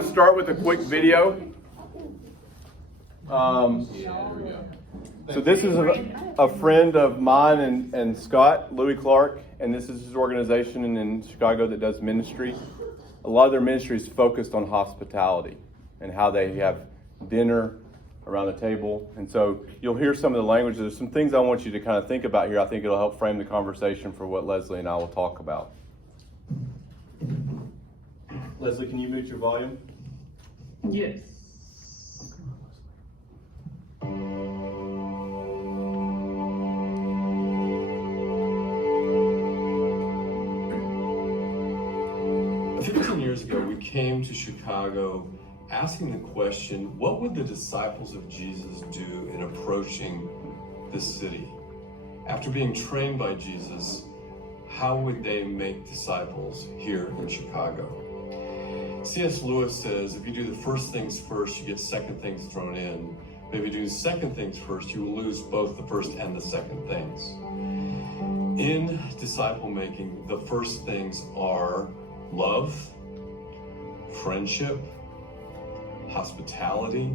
want to start with a quick video. So this is a friend of mine and Scott, Louis Clark, and this is his organization in Chicago that does ministry. A lot of their ministry is focused on hospitality and how they have dinner around the table. And so you'll hear some of the language. There's some things I want you to kind of think about here. I think it'll help frame the conversation for what Leslie and I will talk about. Leslie, can you mute your volume? Yes. A 15 years ago, we came to Chicago asking the question, what would the disciples of Jesus do in approaching this city? After being trained by Jesus, how would they make disciples here in Chicago? C.S. Lewis says, if you do the first things first, you get second things thrown in. But if you do the second things first, you will lose both the first and the second things. In disciple making, the first things are love, friendship, hospitality,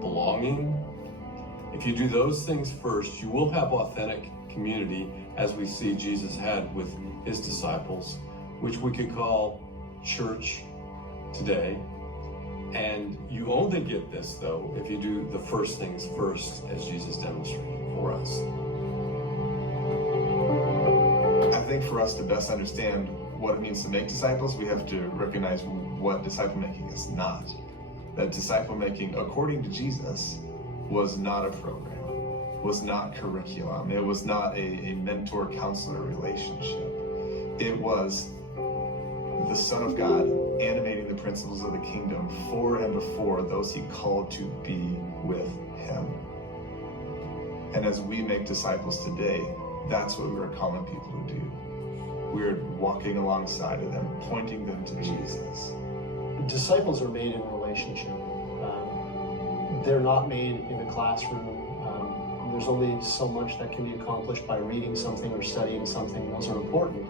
belonging. If you do those things first, you will have authentic community, as we see Jesus had with his disciples, which we could call church today. And you only get this, though, if you do the first things first, as Jesus demonstrated for us. I think for us to best understand what it means to make disciples, we have to recognize what disciple making is not. That disciple making, according to Jesus, was not a program, was not curriculum, it was not a mentor-counselor relationship. It was the Son of God animating the principles of the kingdom for and before those he called to be with him. And as we make disciples today, that's what we're calling people to do. We're walking alongside of them, pointing them to Jesus. Disciples are made in relationship. They're not made in a classroom. There's only so much that can be accomplished by reading something or studying something. Those are important.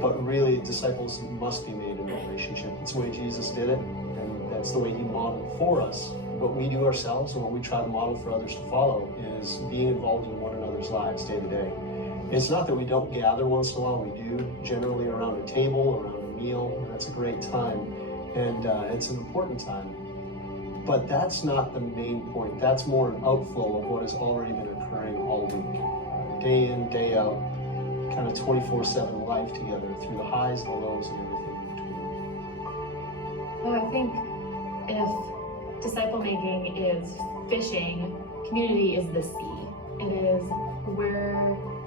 But really, disciples must be made in relationship. It's the way Jesus did it, and that's the way he modeled for us. What we do ourselves and what we try to model for others to follow is being involved in one another's lives day to day. It's not that we don't gather once in a while, we do, generally around a table, around a meal, and that's a great time, and it's an important time. But that's not the main point. That's more an outflow of what has already been occurring all week. Day in, day out, kind of 24/7 life together through the highs, the lows, and everything in between. Well, I think if disciple making is fishing, community is the sea. It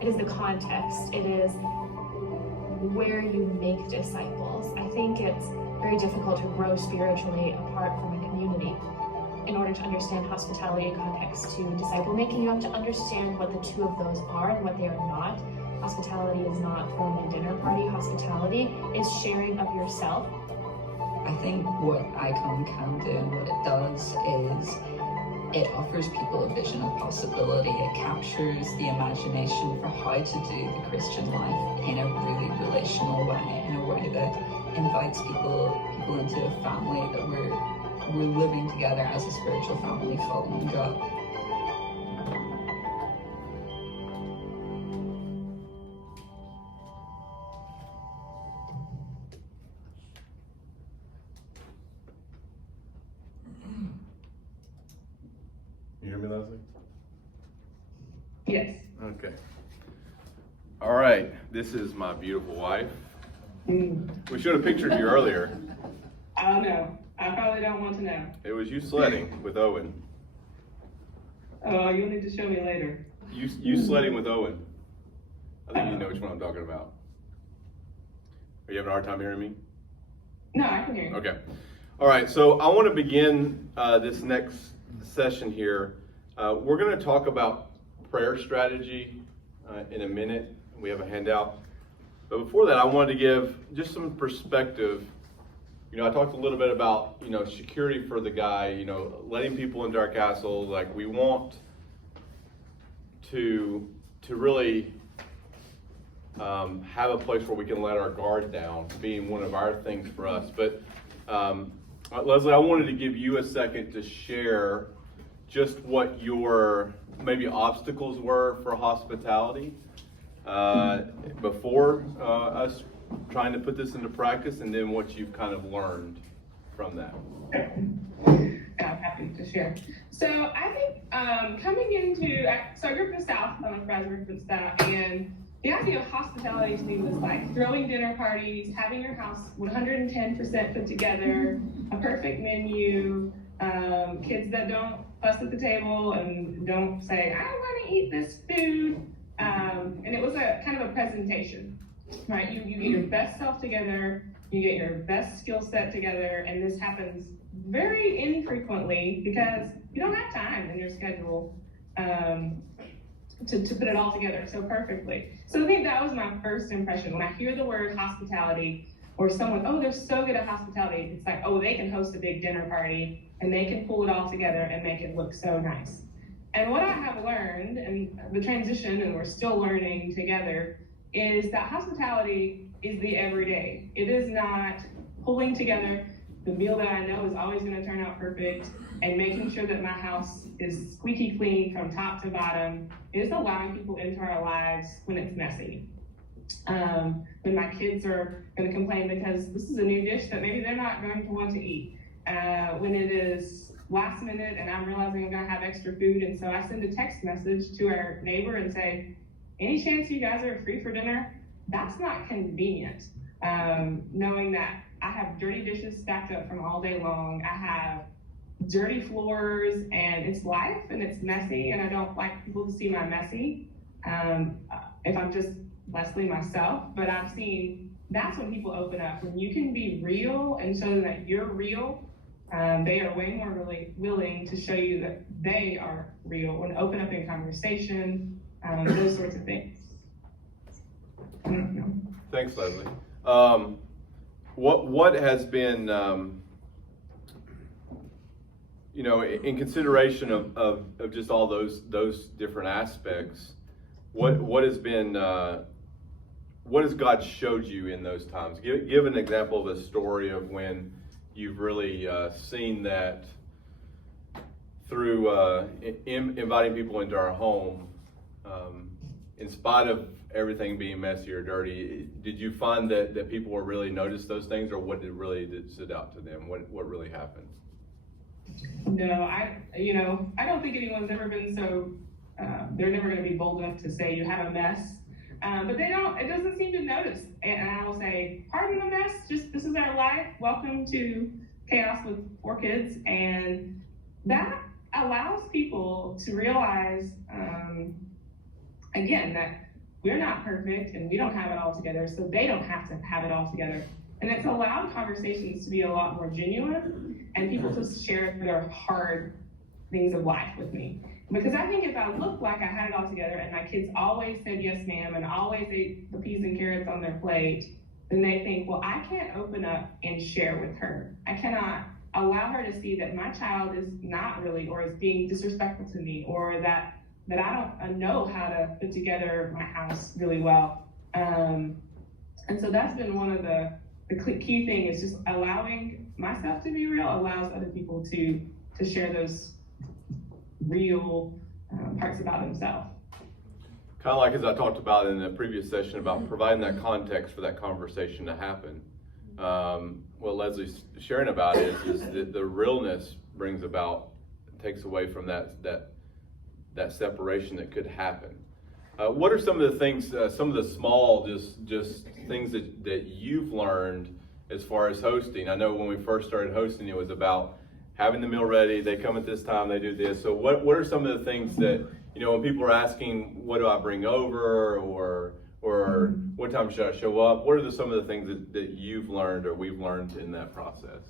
is the context. It is where you make disciples. I think it's very difficult to grow spiritually apart from a community. In order to understand hospitality and context to disciple making, you have to understand what the two of those are and what they are not. Hospitality is not throwing a dinner party. Hospitality is sharing of yourself. I think what Icon can do and what it does is it offers people a vision of possibility. It captures the imagination for how to do the Christian life in a really relational way, in a way that invites people into a family, that we're living together as a spiritual family following God. You hear me, Leslie? Yes. Okay. All right. This is my beautiful wife. We showed a picture of you earlier. I don't know. I probably don't want to know. It was you sledding with Owen. Oh, you'll need to show me later. You sledding with Owen. I think you know which one I'm talking about. Are you having a hard time hearing me? No, I can hear you. Okay. All right. So I want to begin this next session here. We're going to talk about prayer strategy in a minute. We have a handout. But before that, I wanted to give just some perspective. You know, I talked a little bit about, security for the guy, letting people into our castle. Like, we want to really have a place where we can let our guard down, being one of our things for us. But Leslie, I wanted to give you a second to share just what your maybe obstacles were for hospitality before us trying to put this into practice, and then what you've kind of learned from that. I'm happy to share. So I think coming into, so I grew up in the South, I'm a graduate from the South, and the idea of hospitality to me was like throwing dinner parties, having your house 110% put together, a perfect menu, kids that don't fuss at the table and don't say, I don't want to eat this food. And it was a kind of a presentation, right? You get your best self together, you get your best skill set together, and this happens very infrequently because you don't have time in your schedule to put it all together so perfectly. So I think that was my first impression. When I hear the word hospitality, or someone, oh, they're so good at hospitality, it's like, oh, they can host a big dinner party and they can pull it all together and make it look so nice. And what I have learned, and the transition, and we're still learning together, is that hospitality is the everyday. It is not pulling together the meal that I know is always going to turn out perfect, and making sure that my house is squeaky clean from top to bottom. It is allowing people into our lives when it's messy. When my kids are going to complain because this is a new dish that maybe they're not going to want to eat. When it is last minute and I'm realizing I'm going to have extra food, and so I send a text message to our neighbor and say, any chance you guys are free for dinner? That's not convenient. Knowing that I have dirty dishes stacked up from all day long. I have dirty floors, and it's life and it's messy, and I don't like people to see my messy if I'm just Leslie myself. But I've seen that's when people open up. When you can be real and show them that you're real, they are way more really willing to show you that they are real and open up in conversation, those sorts of things. I don't know. Thanks, Leslie. What has been, in consideration of just all those different aspects, what has been, what has God showed you in those times? Give an example of a story of when you've really seen that through inviting people into our home, in spite of everything being messy or dirty. Did you find that people were really noticed those things, or what did stood out to them? What really happened? No, I don't think anyone's ever been so, they're never going to be bold enough to say you have a mess, but it doesn't seem to notice. And I will say, pardon the mess, just this is our life. Welcome to chaos with 4 kids. And that allows people to realize, again, that we're not perfect and we don't have it all together, so they don't have to have it all together. And it's allowed conversations to be a lot more genuine and people to share their hard things of life with me. Because I think if I looked like I had it all together and my kids always said yes ma'am and always ate the peas and carrots on their plate, then they think, well, I can't open up and share with her. I cannot allow her to see that my child is not really, or is being disrespectful to me, or that I don't know how to put together my house really well. And so that's been one of the key thing, is just allowing myself to be real allows other people to share those real parts about themselves. Kind of like as I talked about in the previous session about providing that context for that conversation to happen. What Leslie's sharing about is that the realness brings about, takes away from that separation that could happen. What are some of the things, some of the small, just things that you've learned as far as hosting? I know when we first started hosting, it was about having the meal ready. They come at this time, they do this. So what are some of the things that, when people are asking, what do I bring over, or what time should I show up? What are some of the things that you've learned or we've learned in that process?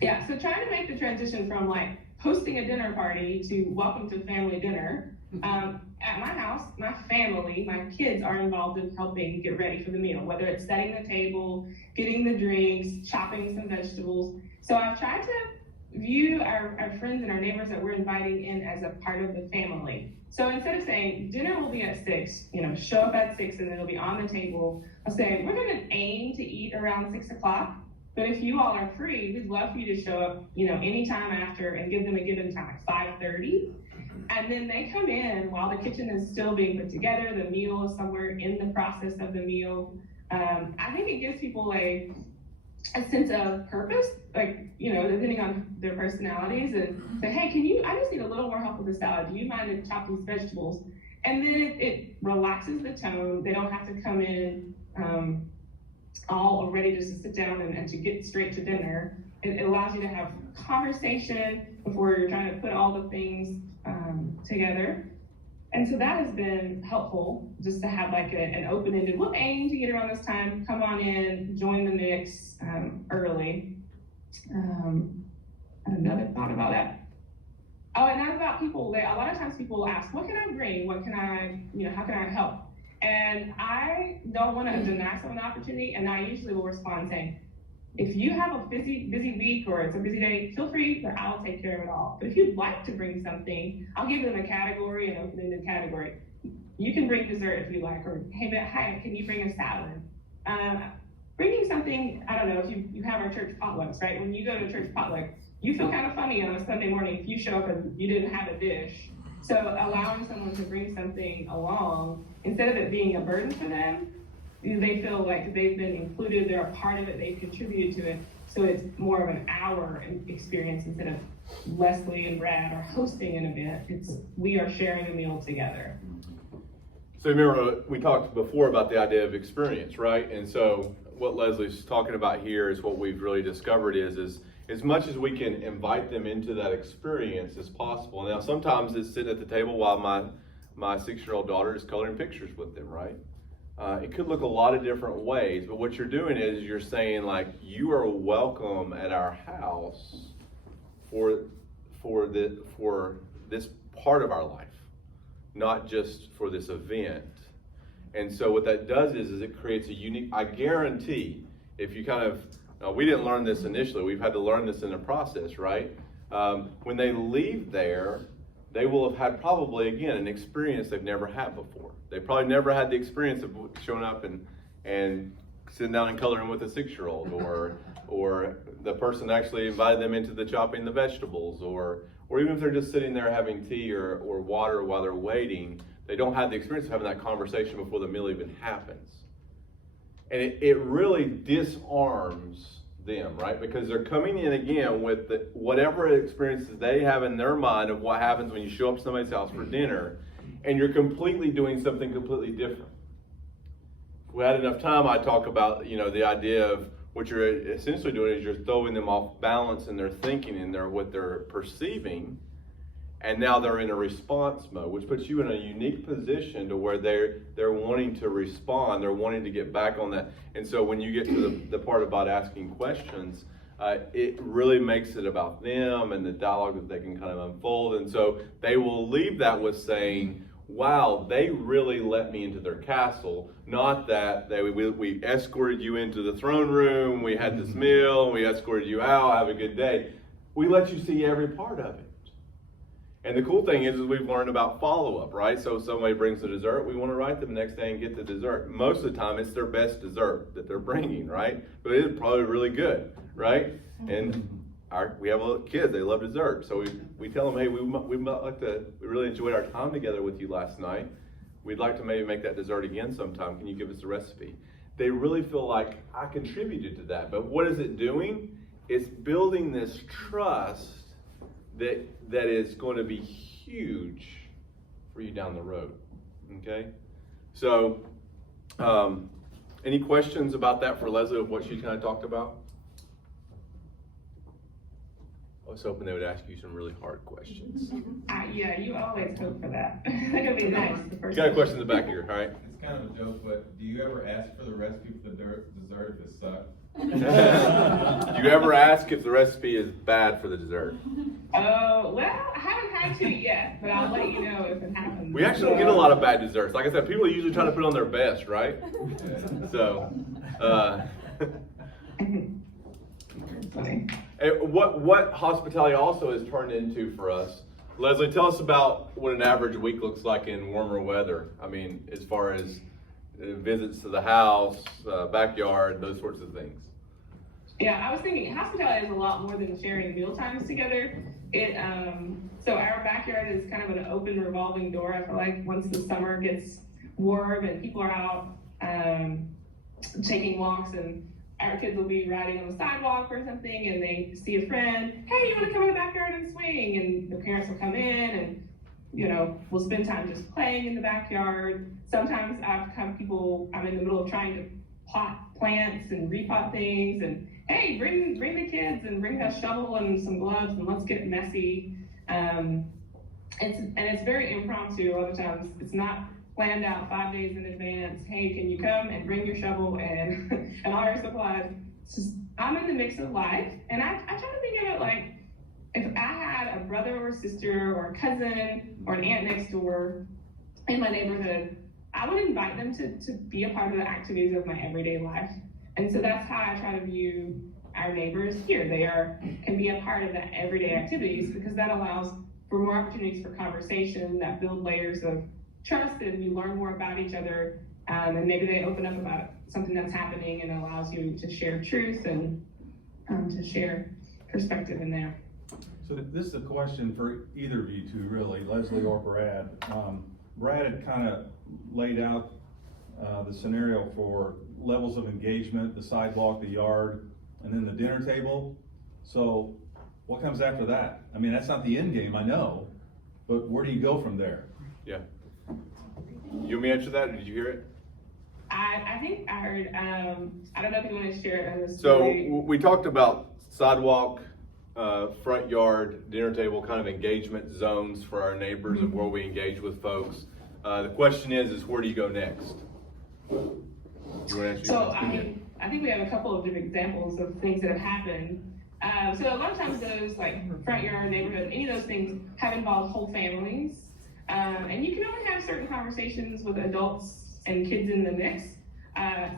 Yeah, so trying to make the transition from like hosting a dinner party to welcome to family dinner. At my house, my family, my kids are involved in helping get ready for the meal, whether it's setting the table, getting the drinks, chopping some vegetables. So I've tried to view our friends and our neighbors that we're inviting in as a part of the family. So instead of saying dinner will be at 6, show up at 6 and it'll be on the table, I'll say we're going to aim to eat around 6 o'clock. But if you all are free, we'd love for you to show up, anytime after and give them a given time, like 5:30. And then they come in while the kitchen is still being put together, the meal is somewhere in the process of the meal. I think it gives people a sense of purpose, depending on their personalities, and say, hey, I just need a little more help with the salad. Do you mind to chop these vegetables? And then it relaxes the tone. They don't have to come in all ready just to sit down and to get straight to dinner. It allows you to have conversation before you're trying to put all the things together. And so that has been helpful, just to have like an open-ended, we'll aim to get around this time, come on in, join the mix early. Another thought about that. Oh, and not about people, a lot of times people ask, what can I bring? What can I, how can I help? And I don't want to deny someone an opportunity, and I usually will respond saying, if you have a busy week or it's a busy day, feel free, but I'll take care of it all. But if you'd like to bring something, I'll give them a category, an open-ended category. You can bring dessert if you like, or hey, can you bring a salad? Bringing something, I don't know, if you have our church potlucks, right? When you go to church potluck, you feel kind of funny on a Sunday morning if you show up and you didn't have a dish. So allowing someone to bring something along, instead of it being a burden for them, they feel like they've been included, they're a part of it, they've contributed to it. So it's more of an hour experience instead of Leslie and Brad are hosting an event. It's we are sharing a meal together. So remember, we talked before about the idea of experience, right? And so what Leslie's talking about here is what we've really discovered is as much as we can invite them into that experience as possible. Now, sometimes it's sitting at the table while my 6-year-old daughter is coloring pictures with them, right? It could look a lot of different ways, but what you're doing is you're saying, like, you are welcome at our house for this part of our life, not just for this event. And so what that does is it creates a unique, I guarantee, if you kind of, we didn't learn this initially, we've had to learn this in the process, right? When they leave there, they will have had probably, again, an experience they've never had before. They probably never had the experience of showing up and sitting down and coloring with a 6-year-old, or the person actually invited them into the chopping the vegetables, or even if they're just sitting there having tea or water while they're waiting, they don't have the experience of having that conversation before the meal even happens. And it really disarms them, right? Because they're coming in again with whatever experiences they have in their mind of what happens when you show up to somebody's house for dinner, and you're completely doing something completely different. If we had enough time, I'd talk about, the idea of what you're essentially doing is you're throwing them off balance in their thinking and what they're perceiving, and now they're in a response mode, which puts you in a unique position to where they're wanting to respond, they're wanting to get back on that. And so when you get to the part about asking questions, it really makes it about them and the dialogue that they can kind of unfold. And so they will leave that with saying, wow, they really let me into their castle. Not that we escorted you into the throne room, we had this meal, we escorted you out, have a good day. We let you see every part of it. And the cool thing is we've learned about follow-up, right? So if somebody brings the dessert, we want to write them the next day and get the dessert. Most of the time, it's their best dessert that they're bringing, right? But it is probably really good, right? And we have kids, they love dessert. So we tell them, hey, we really enjoyed our time together with you last night. We'd like to maybe make that dessert again sometime. Can you give us the recipe? They really feel like I contributed to that. But what is it doing? It's building this trust that is going to be huge for you down the road, okay? So, any questions about that for Leslie of what she kind of talked about? I was hoping they would ask you some really hard questions. Yeah, you always hope for that. That could be nice. The first You got a question in the back here, all right? It's kind of a joke, but do you ever ask for the recipe for the dessert if it sucks? Do you ever ask if the recipe is bad for the dessert? Oh, well, I haven't had to yet, but I'll let you know if it happens. We actually don't get a lot of bad desserts. Like I said, people usually try to put on their best, right? So, Funny. what hospitality also has turned into for us. Leslie, tell us about what an average week looks like in warmer weather. I mean, as far as visits to the house, backyard, those sorts of things. Yeah, I was thinking hospitality is a lot more than sharing meal times together. So our backyard is kind of an open revolving door. I feel like once the summer gets warm and people are out taking walks, and our kids will be riding on the sidewalk or something, and they see a friend, hey, you want to come in the backyard and swing? And the parents will come in, and we'll spend time just playing in the backyard. Sometimes I've had people, I'm in the middle of trying to pot plants and repot things, and hey, bring the kids and bring a shovel and some gloves and let's get messy. It's very impromptu. A lot of times it's not planned out 5 days in advance. Hey, can you come and bring your shovel and and all your supplies? It's just, I'm in the mix of life, and I try to think of it like if I had a brother or sister or a cousin or an aunt next door in my neighborhood, I would invite them to be a part of the activities of my everyday life. And so that's how I try to view our neighbors here. They can be a part of the everyday activities, because that allows for more opportunities for conversation that build layers of trust, and you learn more about each other, and maybe they open up about something that's happening, and allows you to share truth and to share perspective in there. So this is a question for either of you two, really, Leslie or Brad. Brad had kind of laid out the scenario for levels of engagement, the sidewalk, the yard, and then the dinner table. So what comes after that? I mean, that's not the end game, I know, but where do you go from there? Yeah. You want me to answer that, or did you hear it? I think I heard, I don't know if you want to share it. So we talked about sidewalk, front yard, dinner table, kind of engagement zones for our neighbors of where we engage with folks. The question is where do you go next? You want to answer? So I think we have a couple of different examples of things that have happened. So a lot of times those like front yard, neighborhood, any of those things have involved whole families. And you can only have certain conversations with adults and kids in the mix.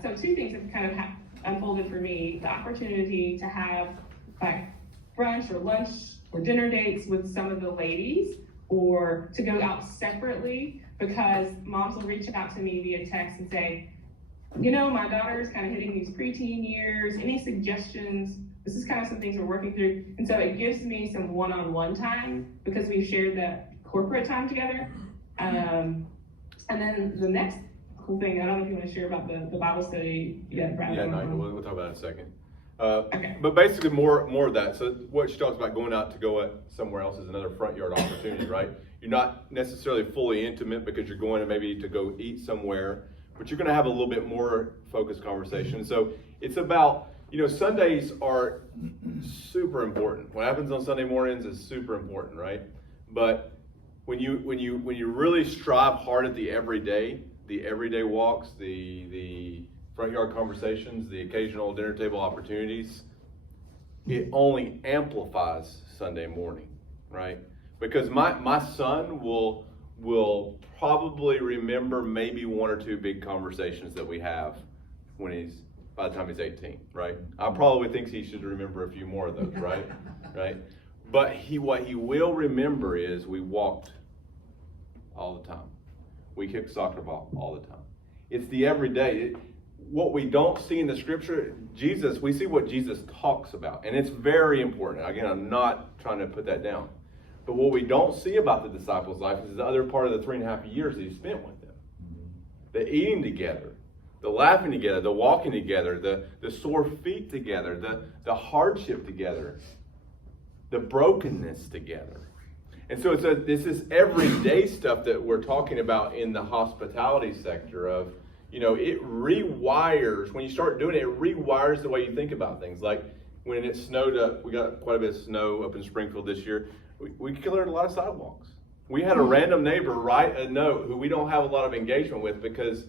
So two things have kind of unfolded for me. The opportunity to have like brunch or lunch or dinner dates with some of the ladies, or to go out separately, because moms will reach out to me via text and say, my daughter's kind of hitting these preteen years. Any suggestions? This is kind of some things we're working through. And so it gives me some one-on-one time, because we've shared that corporate time together. And then the next cool thing, I don't know if you want to share about the Bible study. Yeah, no, we'll talk about it in a second. Okay. But basically more of that. So what she talks about going out to go somewhere else is another front yard opportunity, right? You're not necessarily fully intimate because you're going to go eat somewhere, but you're going to have a little bit more focused conversation. So it's about, Sundays are super important. What happens on Sunday mornings is super important, right? But when you really strive hard at the everyday walks, the front yard conversations, the occasional dinner table opportunities, it only amplifies Sunday morning, right? Because my son will probably remember maybe one or two big conversations that we have by the time he's 18, right? I probably think he should remember a few more of those, right? Right? But what he will remember is we walked all the time. We kicked soccer ball all the time. It's the everyday. What we don't see in the scripture, we see what Jesus talks about, and it's very important. Again, I'm not trying to put that down. But what we don't see about the disciples' life is the other part of the 3.5 years that he spent with them. The eating together, the laughing together, the walking together, the sore feet together, the hardship together, the brokenness together. And so this is everyday stuff that we're talking about in the hospitality sector of, it rewires, when you start doing it, it rewires the way you think about things. Like when it snowed up, we got quite a bit of snow up in Springfield this year, we cleared a lot of sidewalks. We had a random neighbor write a note who we don't have a lot of engagement with because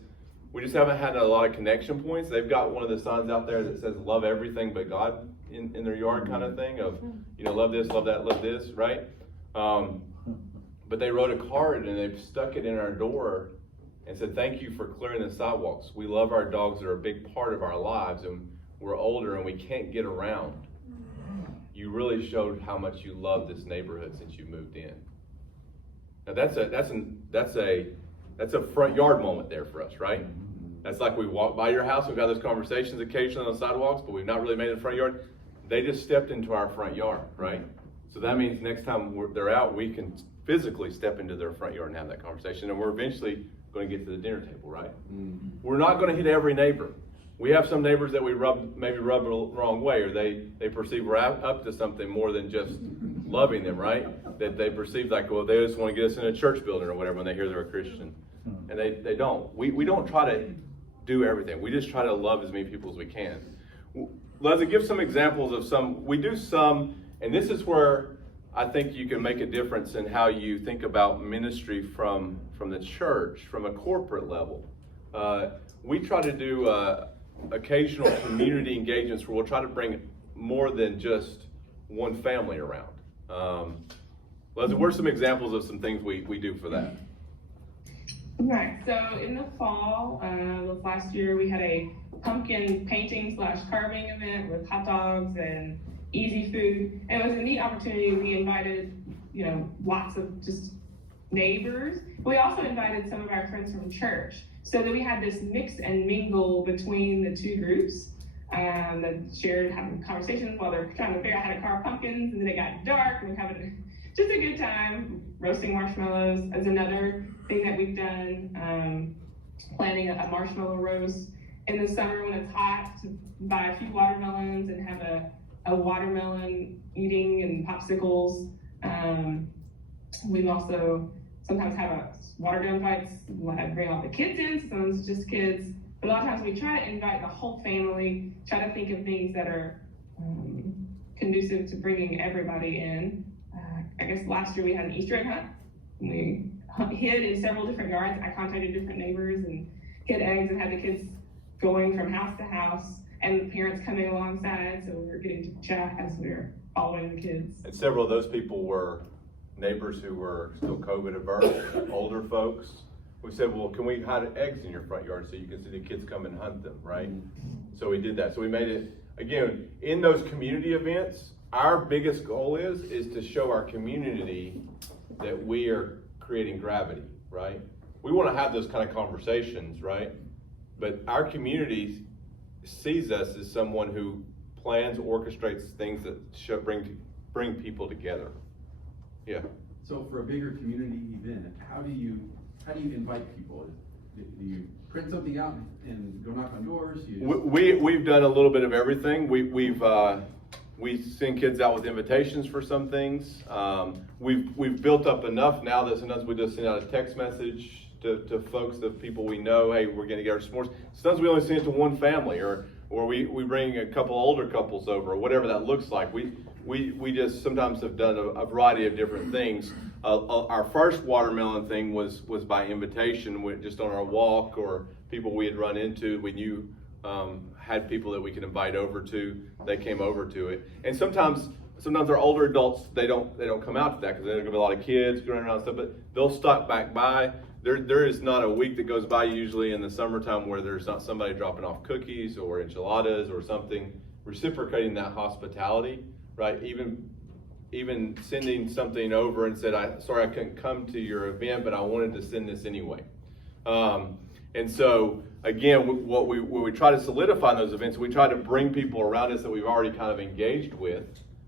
we just haven't had a lot of connection points. They've got one of the signs out there that says love everything but God in their yard kind of thing of, love this, love that, love this, right? But they wrote a card and they've stuck it in our door and said, thank you for clearing the sidewalks. We love our dogs. They're a big part of our lives, and we're older and we can't get around. You really showed how much you love this neighborhood since you moved in. Now that's a front yard moment there for us, right? That's like we walk by your house, we've had those conversations occasionally on sidewalks, but we've not really made it in the front yard. They just stepped into our front yard, right? So that means next time they're out, we can physically step into their front yard and have that conversation, and we're eventually going to get to the dinner table, right? We're not going to hit every neighbor. We have some neighbors that we maybe rub the wrong way, or they perceive we're up to something more than just loving them, right? That they perceive like, well, they just want to get us in a church building or whatever when they hear they're a Christian. And they don't. We don't try to do everything. We just try to love as many people as we can. Leslie, give some examples of some. We do some, and this is where I think you can make a difference in how you think about ministry from the church, from a corporate level. We try to do occasional community engagements where we'll try to bring more than just one family around. Leslie, what are some examples of some things we do for that? Right, so in the fall, last year, we had a pumpkin painting / carving event with hot dogs and easy food. And it was a neat opportunity. We invited, lots of just neighbors. We also invited some of our friends from church, so that we had this mix and mingle between the two groups that shared having conversations while they're trying to figure out how to carve pumpkins, and then it got dark and we're having just a good time. Roasting marshmallows is another thing that we've done. Planning a marshmallow roast in the summer when it's hot, to buy a few watermelons and have a watermelon eating and popsicles. We've also sometimes have a water gun fights. We'll bring all the kids in, sometimes it's just kids. But a lot of times we try to invite the whole family, try to think of things that are conducive to bringing everybody in. I guess last year we had an Easter egg hunt. We hid in several different yards. I contacted different neighbors and hid eggs and had the kids going from house to house and the parents coming alongside, so we were getting to chat as we were following the kids. And several of those people were neighbors who were still COVID averse, older folks. We said, well, can we hide eggs in your front yard so you can see the kids come and hunt them, right? So we did that. So we made it, again, in those community events, our biggest goal is to show our community that we are creating gravity, right? We want to have those kind of conversations, right? But our community sees us as someone who plans, orchestrates things that should bring people together. Yeah. So for a bigger community event, how do you invite people? Do you print something out and go knock on doors? We've done a little bit of everything. We send kids out with invitations for some things. We've built up enough now that sometimes we just send out a text message to folks, the people we know, hey, we're gonna get our s'mores. Sometimes we only send it to one family, or we bring a couple older couples over, or whatever that looks like. We just sometimes have done a variety of different things. Our first watermelon thing was by invitation, just on our walk, or people we had run into, we knew had people that we could invite over to. They came over to it, and sometimes they're older adults. They don't come out to that because there's gonna be a lot of kids going around and stuff. But they'll stop back by. There is not a week that goes by usually in the summertime where there's not somebody dropping off cookies or enchiladas or something, reciprocating that hospitality, right? Even sending something over and said, sorry I couldn't come to your event, but I wanted to send this anyway. And so again, what we try to solidify in those events, we try to bring people around us that we've already kind of engaged with.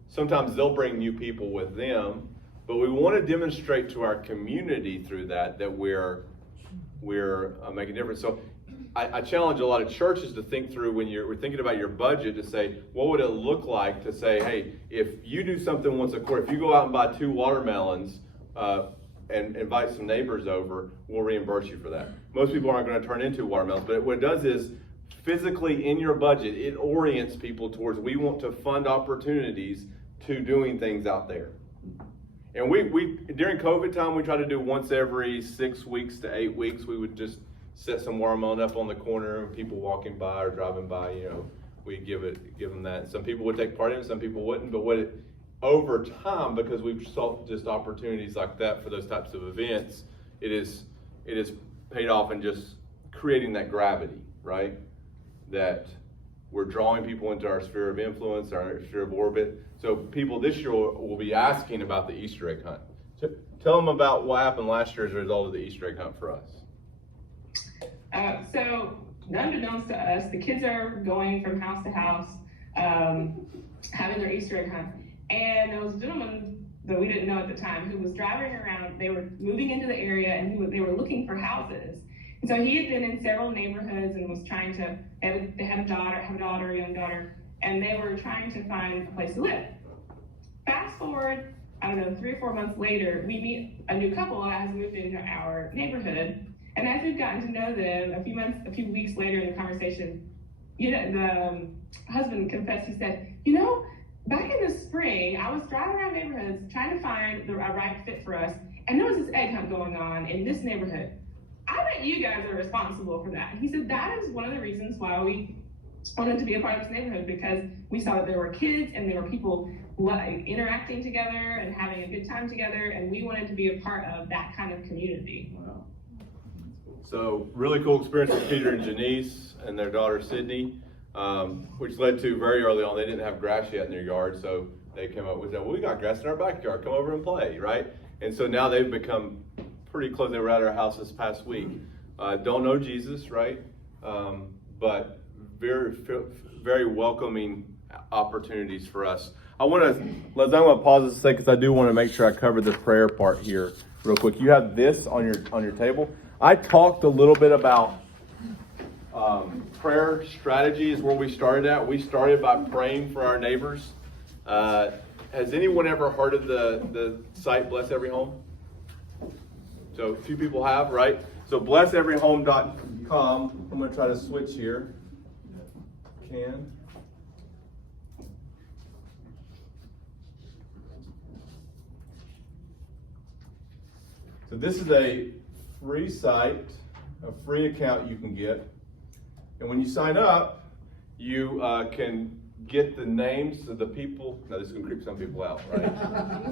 Sometimes they'll bring new people with them, but we want to demonstrate to our community through that we're making a difference. So I challenge a lot of churches to think through when we're thinking about your budget, to say, what would it look like to say, hey, if you do something once a quarter, if you go out and buy 2 watermelons and invite some neighbors over, we'll reimburse you for that. Most people aren't going to turn into watermelons, but what it does is physically in your budget, it orients people towards, we want to fund opportunities to doing things out there. And we during COVID time, we try to do once every 6 weeks to 8 weeks. We would just set some watermelon up on the corner, and people walking by or driving by, we give them that. Some people would take part in it, some people wouldn't. But over time, because we've sought just opportunities like that for those types of events, it is paid off in just creating that gravity, right? That we're drawing people into our sphere of influence, our sphere of orbit. So people this year will be asking about the Easter egg hunt. Tell them about what happened last year as a result of the Easter egg hunt for us. So unbeknownst to us, the kids are going from house to house, having their Easter egg hunt. And there was a gentleman that we didn't know at the time who was driving around. They were moving into the area, and they were looking for houses. And so he had been in several neighborhoods and was trying to, they had a young daughter, and they were trying to find a place to live. Fast forward, I don't know, 3 or 4 months later, we meet a new couple that has moved into our neighborhood. And as we've gotten to know them, a few weeks later in the conversation, the husband confessed, he said, back in the spring, I was driving around neighborhoods trying to find a right fit for us, and there was this egg hunt going on in this neighborhood. I bet you guys are responsible for that. And he said that is one of the reasons why we wanted to be a part of this neighborhood, because we saw that there were kids and there were people interacting together and having a good time together, and we wanted to be a part of that kind of community. Wow. So really cool experience with Peter and Janice and their daughter Sydney, which led to very early on, they didn't have grass yet in their yard, so they came up with that, well, we got grass in our backyard, come over and play, right? And so now they've become pretty close. They were at our house this past week. Don't know Jesus, right? But very welcoming opportunities for us. I'm going to pause this a second, because I do want to make sure I cover the prayer part here real quick. You have this on your table. I talked a little bit about prayer strategy is where we started at. We started by praying for our neighbors. Has anyone ever heard of the site Bless Every Home? So a few people have, right? So blesseveryhome.com. I'm going to try to switch here. So this is a free site, a free account you can get. And when you sign up, you can get the names of the people. Now this is going to creep some people out, right?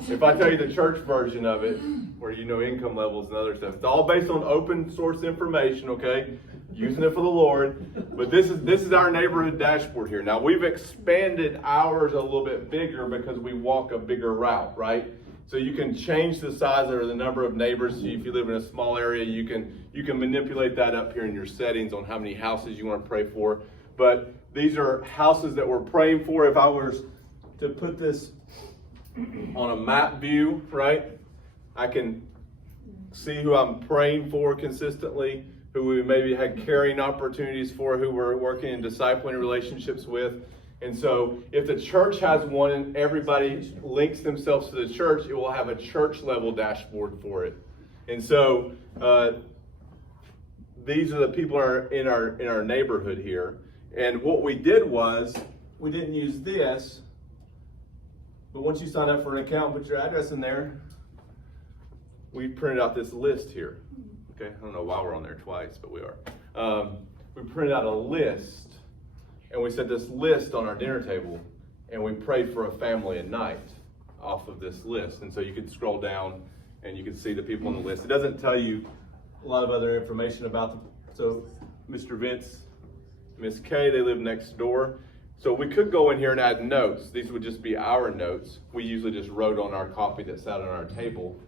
If I tell you the church version of it, where you know income levels and other stuff, it's all based on open source information, okay? Using it for the Lord. But this is our neighborhood dashboard here. Now we've expanded ours a little bit bigger because we walk a bigger route, right? So you can change the size or the number of neighbors. So if you live in a small area, you can manipulate that up here in your settings on how many houses you want to pray for. But these are houses that we're praying for. If I was to put this on a map view, right, I can see who I'm praying for consistently, who we maybe had caring opportunities for, who we're working in discipling relationships with. And so if the church has one and everybody links themselves to the church, it will have a church level dashboard for it. And so these are the people in our neighborhood here. And what we did was, we didn't use this, but once you sign up for an account, put your address in there, we printed out this list here. Okay, I don't know why we're on there twice, but we are. We printed out a list, and we set this list on our dinner table, and we prayed for a family at night off of this list. And so you could scroll down and you could see the people on the list. It doesn't tell you a lot of other information about them. So Mr. Vince, Miss Kay, they live next door. So we could go in here and add notes. These would just be our notes. We usually just wrote on our copy that sat on our table.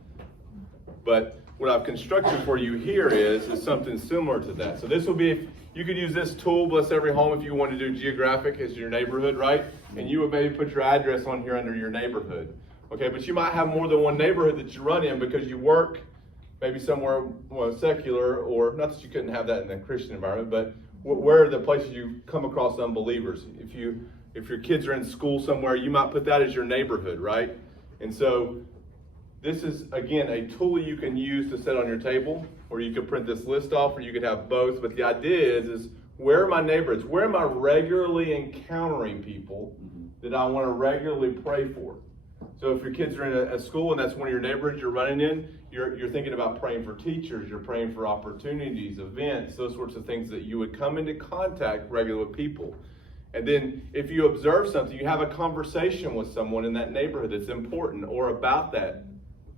But what I've constructed for you here is something similar to that. So this will be, you could use this tool, Bless Every Home, if you want to do geographic as your neighborhood, right? And you would maybe put your address on here under your neighborhood. Okay, but you might have more than one neighborhood that you run in because you work maybe somewhere secular, or not that you couldn't have that in a Christian environment, but where are the places you come across unbelievers? If your kids are in school somewhere, you might put that as your neighborhood, right? And so this is, again, a tool you can use to set on your table, or you could print this list off, or you could have both. But the idea is where are my neighborhoods? Where am I regularly encountering people that I want to regularly pray for? So if your kids are in a school and that's one of your neighborhoods you're running in, you're thinking about praying for teachers, you're praying for opportunities, events, those sorts of things that you would come into contact regularly with people. And then if you observe something, you have a conversation with someone in that neighborhood that's important or about that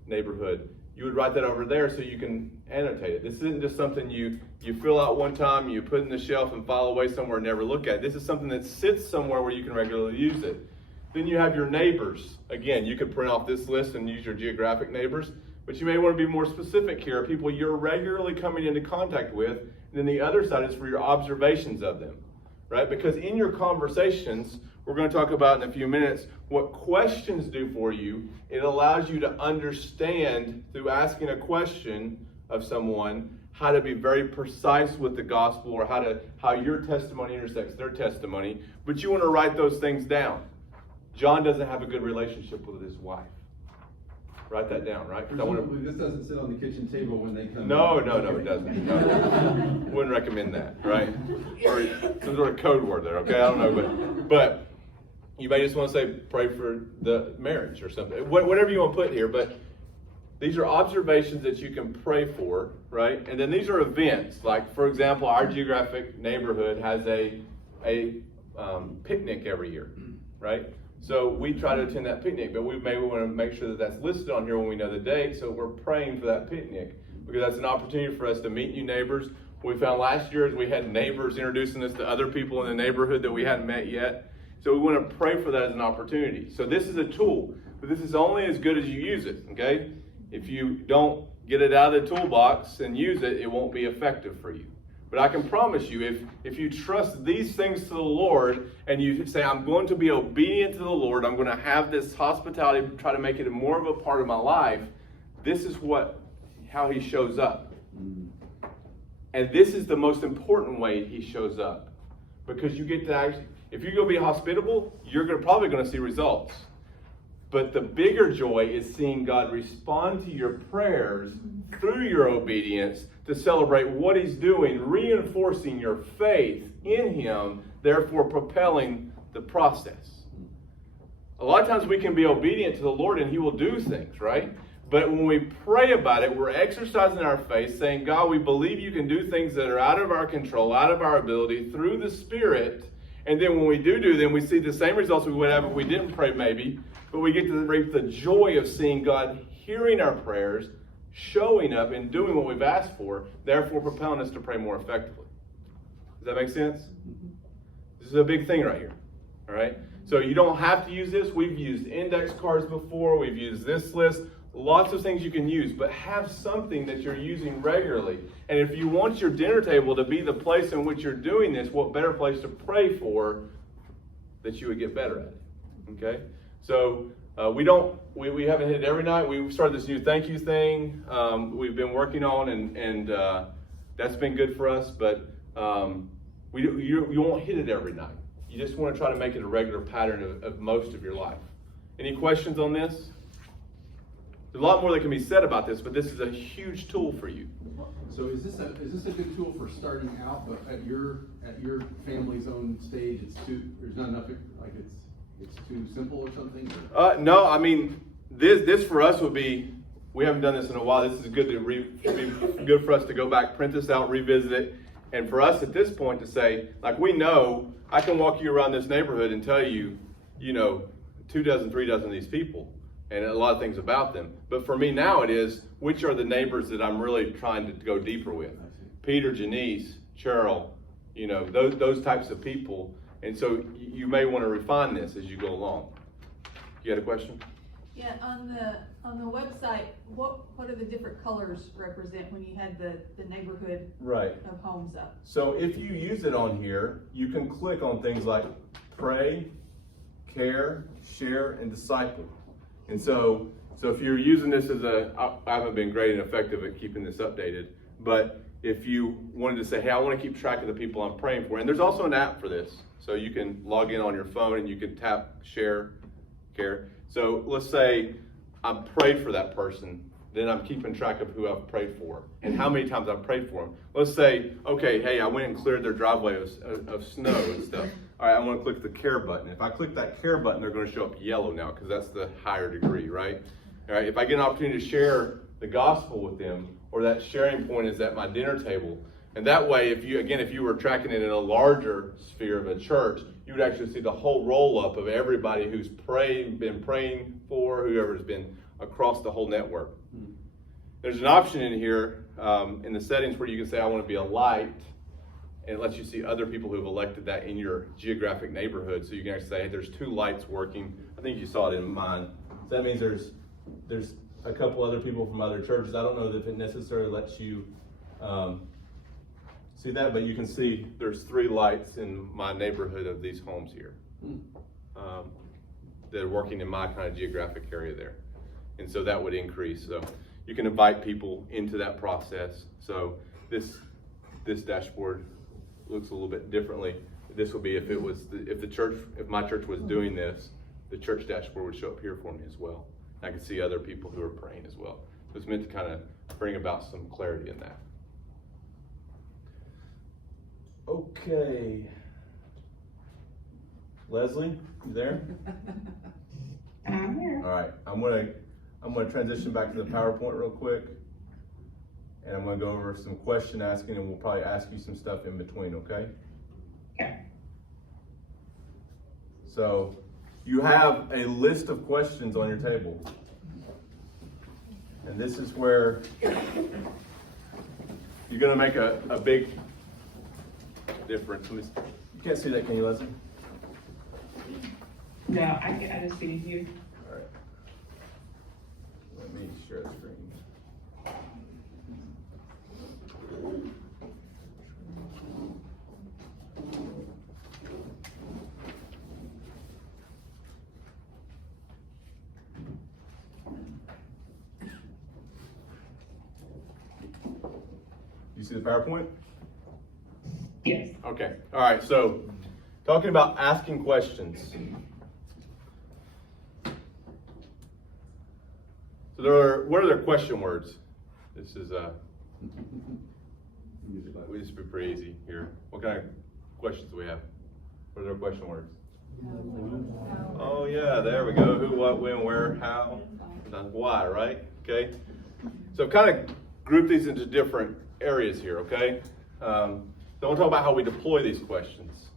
neighborhood, you would write that over there so you can annotate it. This isn't just something you fill out one time, you put in the shelf and file away somewhere and never look at. This is something that sits somewhere where you can regularly use it. Then you have your neighbors. Again, you could print off this list and use your geographic neighbors, but you may want to be more specific here, people you're regularly coming into contact with, And then the other side is for your observations of them, right? Because in your conversations, we're going to talk about in a few minutes what questions do for you. It allows you to understand through asking a question of someone how to be very precise with the gospel, or how your testimony intersects their testimony. But you want to write those things down. John doesn't have a good relationship with his wife. Write that down, right? Presumably this doesn't sit on the kitchen table when they come. No, it doesn't. No. Wouldn't recommend that, right? Or some sort of code word there, okay? I don't know, but you may just want to say, pray for the marriage or something. Whatever you want to put here, but these are observations that you can pray for, right? And then these are events. Like, for example, our geographic neighborhood has a picnic every year, right? So we try to attend that picnic, but we maybe want to make sure that that's listed on here when we know the date. So we're praying for that picnic, because that's an opportunity for us to meet new neighbors. What we found last year is we had neighbors introducing us to other people in the neighborhood that we hadn't met yet. So we want to pray for that as an opportunity. So this is a tool, but this is only as good as you use it, okay? If you don't get it out of the toolbox and use it, it won't be effective for you. But I can promise you, if you trust these things to the Lord, and you say, I'm going to be obedient to the Lord, I'm going to have this hospitality, try to make it more of a part of my life, this is how he shows up. And this is the most important way he shows up. Because you get to actually, if you go be hospitable, you're probably going to see results. But the bigger joy is seeing God respond to your prayers through your obedience to celebrate what he's doing, reinforcing your faith in him, therefore propelling the process. A lot of times we can be obedient to the Lord and he will do things, right? But when we pray about it, we're exercising our faith, saying, God, we believe you can do things that are out of our control, out of our ability, through the Spirit. And then when we do them, we see the same results we would have if we didn't pray maybe. But we get to reap the joy of seeing God hearing our prayers, showing up and doing what we've asked for, therefore propelling us to pray more effectively. Does that make sense? This is a big thing right here. All right? So you don't have to use this. We've used index cards before. We've used this list. Lots of things you can use, but have something that you're using regularly. And if you want your dinner table to be the place in which you're doing this, what better place to pray for that you would get better at it? Okay? So we haven't hit it every night. We started this new thank you thing we've been working on, and that's been good for us, but you won't hit it every night. You just want to try to make it a regular pattern of most of your life. Any questions on this? There's a lot more that can be said about this, but this is a huge tool for you. So is this a good tool for starting out, but at your family's own stage, there's not enough, like it's too simple or something? Or? No, I mean, this for us would be, we haven't done this in a while. This is good good for us to go back, print this out, revisit it. And for us at this point to say, like, we know, I can walk you around this neighborhood and tell you, 2 dozen, 3 dozen of these people and a lot of things about them. But for me now it is, which are the neighbors that I'm really trying to go deeper with? Peter, Janice, Cheryl, those types of people. And so you may want to refine this as you go along. You had a question? Yeah, on the website, what do the different colors represent when you had the neighborhood of homes up? So if you use it on here, you can click on things like pray, care, share, and disciple. And so if you're using this as I haven't been great and effective at keeping this updated, but if you wanted to say, hey, I want to keep track of the people I'm praying for, and there's also an app for this, so you can log in on your phone and you can tap share, care. So let's say I prayed for that person, then I'm keeping track of who I've prayed for and how many times I've prayed for them. Let's say, okay, hey, I went and cleared their driveway of snow and stuff. All right, I want to click the care button. If I click that care button, they're going to show up yellow now because that's the higher degree, right? All right, if I get an opportunity to share the gospel with them, or that sharing point is at my dinner table, and that way, if you were tracking it in a larger sphere of a church, you would actually see the whole roll-up of everybody who's been praying for, whoever's been across the whole network. There's an option in here in the settings where you can say, I want to be a light, and it lets you see other people who have elected that in your geographic neighborhood. So you can actually say, hey, there's 2 lights working. I think you saw it in mine. So that means there's a couple other people from other churches. I don't know if it necessarily lets you See that? But you can see there's 3 lights in my neighborhood of these homes here that are working in my kind of geographic area there. And so that would increase. So you can invite people into that process. So this dashboard looks a little bit differently. This would be if my church was doing this, the church dashboard would show up here for me as well. I can see other people who are praying as well. So it's meant to kind of bring about some clarity in that. Okay. Leslie, you there? I'm here. All right. I'm gonna transition back to the PowerPoint real quick. And I'm gonna go over some question asking, and we'll probably ask you some stuff in between, okay? Okay. So you have a list of questions on your table. And this is where you're gonna make a big difference. You can't see that, can you, Leslie? No, I just see you. All right. Let me share the screen. You see the PowerPoint? Yes. Okay. All right. So, talking about asking questions. So what are their question words? This is we just be pretty easy here. What kind of questions do we have? What are their question words? Oh yeah, there we go. Who, what, when, where, how, why, right? Okay. So I've kind of grouped these into different areas here, okay? So I want to talk about how we deploy these questions.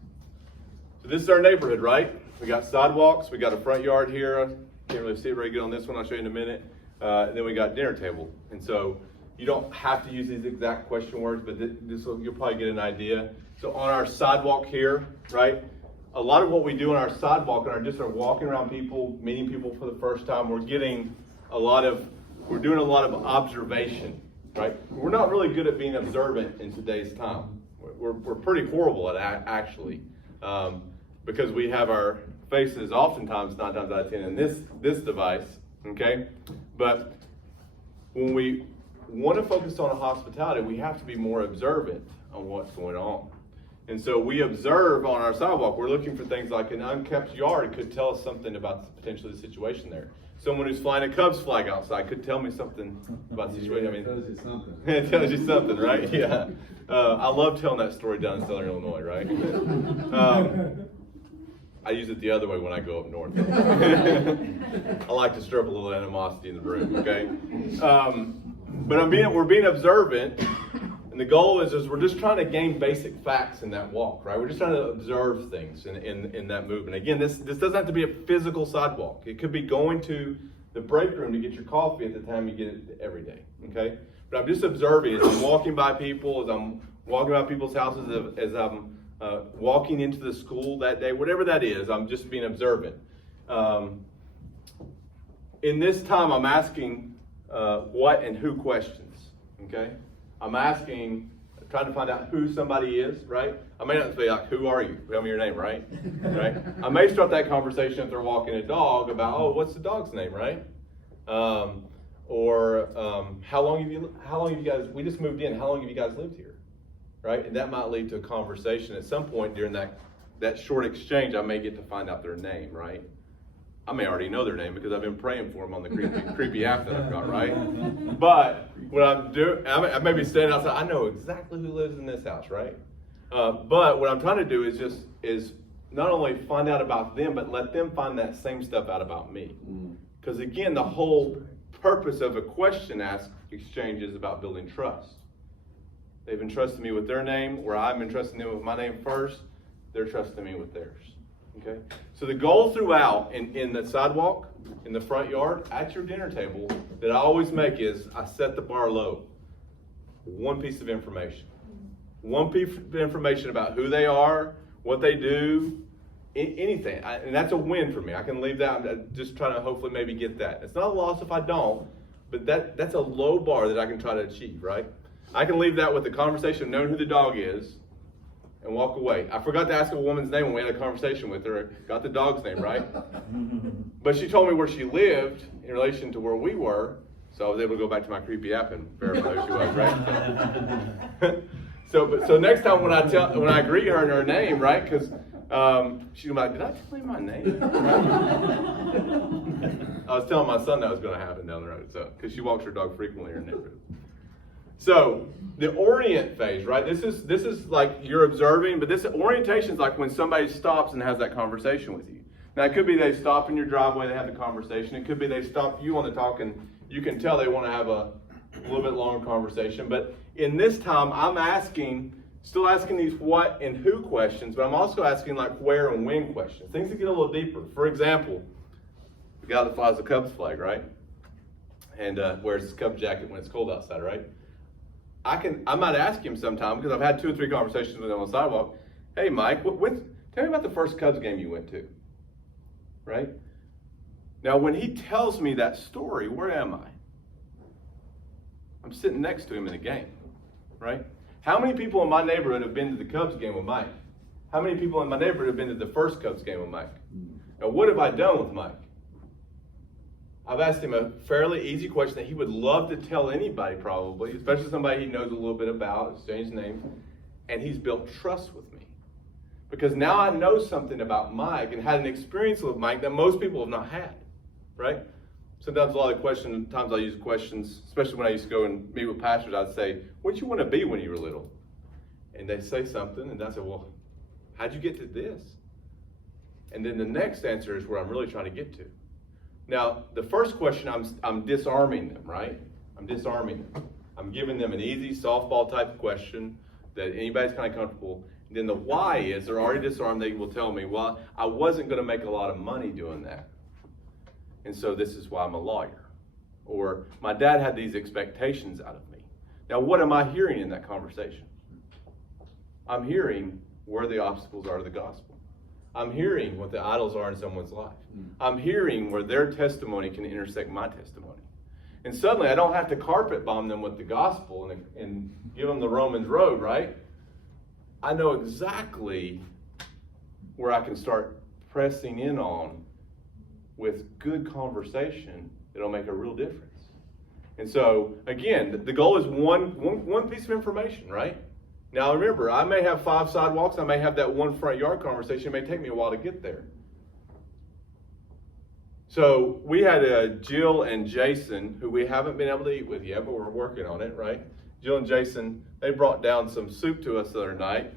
So this is our neighborhood, right? We got sidewalks, we got a front yard here. Can't really see it very good on this one, I'll show you in a minute. And then we got dinner table. And so you don't have to use these exact question words, but you'll probably get an idea. So on our sidewalk here, right? A lot of what we do on our sidewalk and just are walking around people, meeting people for the first time, we're doing a lot of observation, right? We're not really good at being observant in today's time. We're pretty horrible at actually, because we have our faces oftentimes 9 times out of 10 in this device, okay? But when we want to focus on hospitality, we have to be more observant on what's going on. And so we observe on our sidewalk. We're looking for things like an unkept yard could tell us something about potentially the situation there. Someone who's flying a Cubs flag outside could tell me something about the situation. I mean, it tells you something. It tells you something, right? Yeah. I love telling that story down in Southern Illinois, right? I use it the other way when I go up north. I like to stir up a little animosity in the room, okay? But we're being observant, and the goal is we're just trying to gain basic facts in that walk, right? We're just trying to observe things in that movement. Again, this doesn't have to be a physical sidewalk. It could be going to the break room to get your coffee at the time you get it every day, okay? But I'm just observing as I'm walking by people, as I'm walking by people's houses, as I'm walking into the school that day, whatever that is, I'm just being observant. In this time, I'm asking what and who questions, okay? I'm trying to find out who somebody is, right? I may not say like, who are you? Tell me your name, right? Right? I may start that conversation if they're walking a dog about, oh, what's the dog's name, right? Or how long have you guys, we just moved in, how long have you guys lived here? Right? And that might lead to a conversation at some point during that short exchange. I may get to find out their name, right? I may already know their name because I've been praying for them on the creepy app that I've got, right? But what I'm doing, I may be standing outside. I know exactly who lives in this house, right? But what I'm trying to do is not only find out about them, but let them find that same stuff out about me. Because again, the whole purpose of a question ask exchange is about building trust. They've entrusted me with their name, where I'm entrusting them with my name first. They're trusting me with theirs. Okay? So the goal throughout in the sidewalk, in the front yard, at your dinner table, that I always make is I set the bar low. One piece of information. One piece of information about who they are, what they do, anything. And that's a win for me. I can leave that. I'm just trying to hopefully maybe get that. It's not a loss if I don't, but that's a low bar that I can try to achieve, right? I can leave that with the conversation of knowing who the dog is and walk away. I forgot to ask a woman's name when we had a conversation with her. Got the dog's name right. But she told me where she lived in relation to where we were, so I was able to go back to my creepy app and verify who she was, right? So next time when I greet her in her name, right? Because she's like, did I tell you my name? I was telling my son that was going to happen down the road, so because she walks her dog frequently in her neighborhood. So the orient phase, right? This is like you're observing, but this orientation is like when somebody stops and has that conversation with you. Now it could be they stop in your driveway, they have the conversation. It could be they stop you on the talk, and you can tell they want to have a little bit longer conversation. But in this time, I'm still asking these what and who questions, but I'm also asking like where and when questions. Things that get a little deeper. For example, the guy that flies the Cubs flag, right? And wears his Cub jacket when it's cold outside, right? I might ask him sometime, because I've had 2 or 3 conversations with him on the sidewalk. Hey, Mike, tell me about the first Cubs game you went to, right? Now, when he tells me that story, where am I? I'm sitting next to him in a game, right? How many people in my neighborhood have been to the Cubs game with Mike? How many people in my neighborhood have been to the first Cubs game with Mike? Now, what have I done with Mike? I've asked him a fairly easy question that he would love to tell anybody probably, especially somebody he knows a little bit about, exchange names, and he's built trust with me. Because now I know something about Mike and had an experience with Mike that most people have not had, right? Sometimes a lot of times I use questions, especially when I used to go and meet with pastors, I'd say, what did you want to be when you were little? And they say something, and I say, well, how'd you get to this? And then the next answer is where I'm really trying to get to. Now, the first question, I'm disarming them, right? I'm disarming them. I'm giving them an easy softball type question that anybody's kind of comfortable. And then the why is they're already disarmed. They will tell me, well, I wasn't going to make a lot of money doing that. And so this is why I'm a lawyer. Or my dad had these expectations out of me. Now, what am I hearing in that conversation? I'm hearing where the obstacles are to the gospel. I'm hearing what the idols are in someone's life. I'm hearing where their testimony can intersect my testimony. And suddenly I don't have to carpet bomb them with the gospel and give them the Romans road, right? I know exactly where I can start pressing in on with good conversation that'll make a real difference. And so, again, the goal is one piece of information, right? Now remember, I may have 5 sidewalks, I may have that one front yard conversation, it may take me a while to get there. So we had Jill and Jason, who we haven't been able to eat with yet, but we're working on it, right? Jill and Jason, they brought down some soup to us the other night.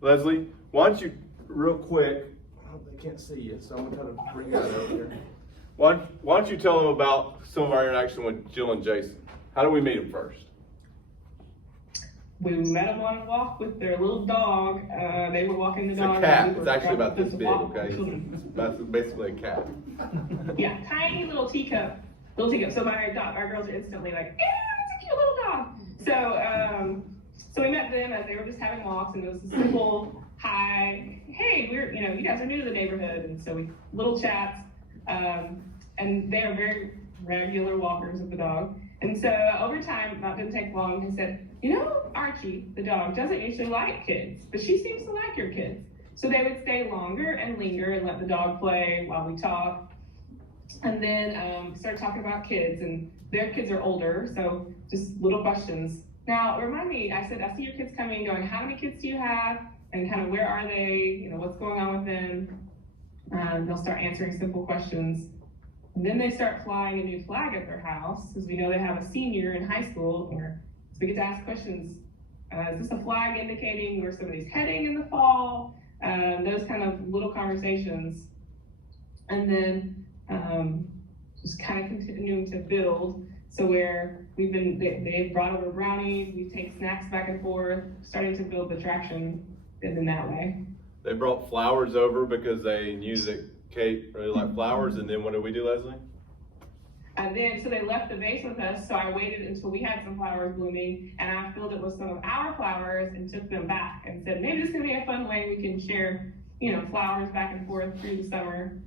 Leslie, why don't you, real quick, they can't see you, so I'm going to try to bring that over here. Why don't you tell them about some of our interaction with Jill and Jason? How do we meet them first? We met them on a walk with their little dog. They were walking the dog. It's a cat. It's actually about this big, okay? That's basically a cat. Yeah, tiny little teacup. So our girls are instantly like, it's a cute little dog. So we met them as they were just having walks, and it was a simple, hi, hey, you guys are new to the neighborhood, and so little chats. And they are very regular walkers of the dog. And so over time, that didn't take long, he said, Archie, the dog, doesn't usually like kids, but she seems to like your kids. So they would stay longer and linger and let the dog play while we talk. And then started talking about kids, and their kids are older, so just little questions. Now, remind me, I said, I see your kids coming, going, how many kids do you have? And kind of where are they? What's going on with them? They'll start answering simple questions. And then they start flying a new flag at their house, because we know they have a senior in high school. So we get to ask questions. Is this a flag indicating where somebody's heading in the fall? Those kind of little conversations. And then just kind of continuing to build. So where they've brought over brownies, we take snacks back and forth, starting to build the traction in that way. They brought flowers over because they knew that Kate really liked flowers, and then what did we do, Leslie? And then, so they left the vase with us, so I waited until we had some flowers blooming, and I filled it with some of our flowers and took them back and said, maybe this is gonna be a fun way we can share, flowers back and forth through the summer.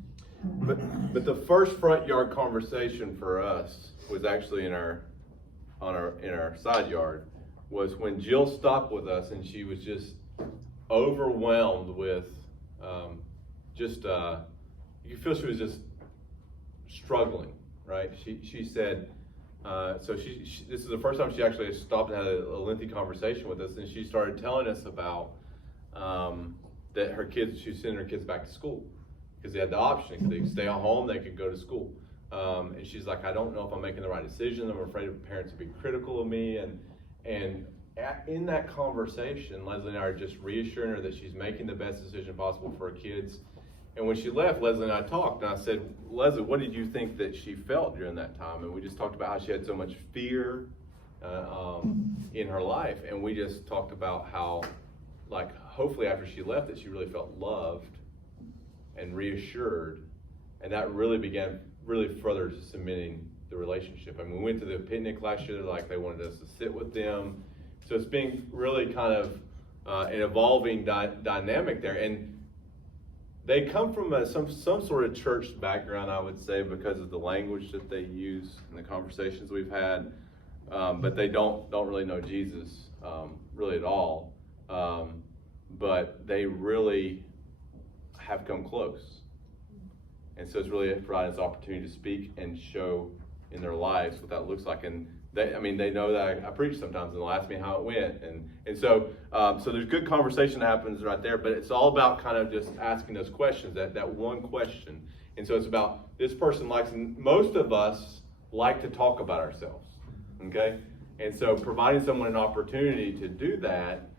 But the first front yard conversation for us was actually in our in our side yard was when Jill stopped with us and she was just overwhelmed with you feel she was just struggling, right? She said, so she this is the first time she actually stopped and had a lengthy conversation with us, and she started telling us about that she was sending her kids back to school because they had the option. They could stay at home, they could go to school. And she's like, I don't know if I'm making the right decision. I'm afraid of parents will be critical of me. And in that conversation, Leslie and I are just reassuring her that she's making the best decision possible for her kids. And when she left, Leslie and I talked, and I said, Leslie, what did you think that she felt during that time? And we just talked about how she had so much fear in her life. And we just talked about how, like, hopefully after she left, that she really felt loved and reassured. And that really further cementing the relationship. I mean, we went to the picnic last year, like they wanted us to sit with them. So it's being really kind of an evolving dynamic there. And they come from some sort of church background, I would say, because of the language that they use and the conversations we've had. But they don't really know Jesus really at all. But they really have come close. And so it's really providing this opportunity to speak and show in their lives what that looks like. And they know that I preach sometimes, and they'll ask me how it went. And so there's good conversation that happens right there, but it's all about kind of just asking those questions, that one question. And so it's about this person most of us like to talk about ourselves, okay? And so providing someone an opportunity to do that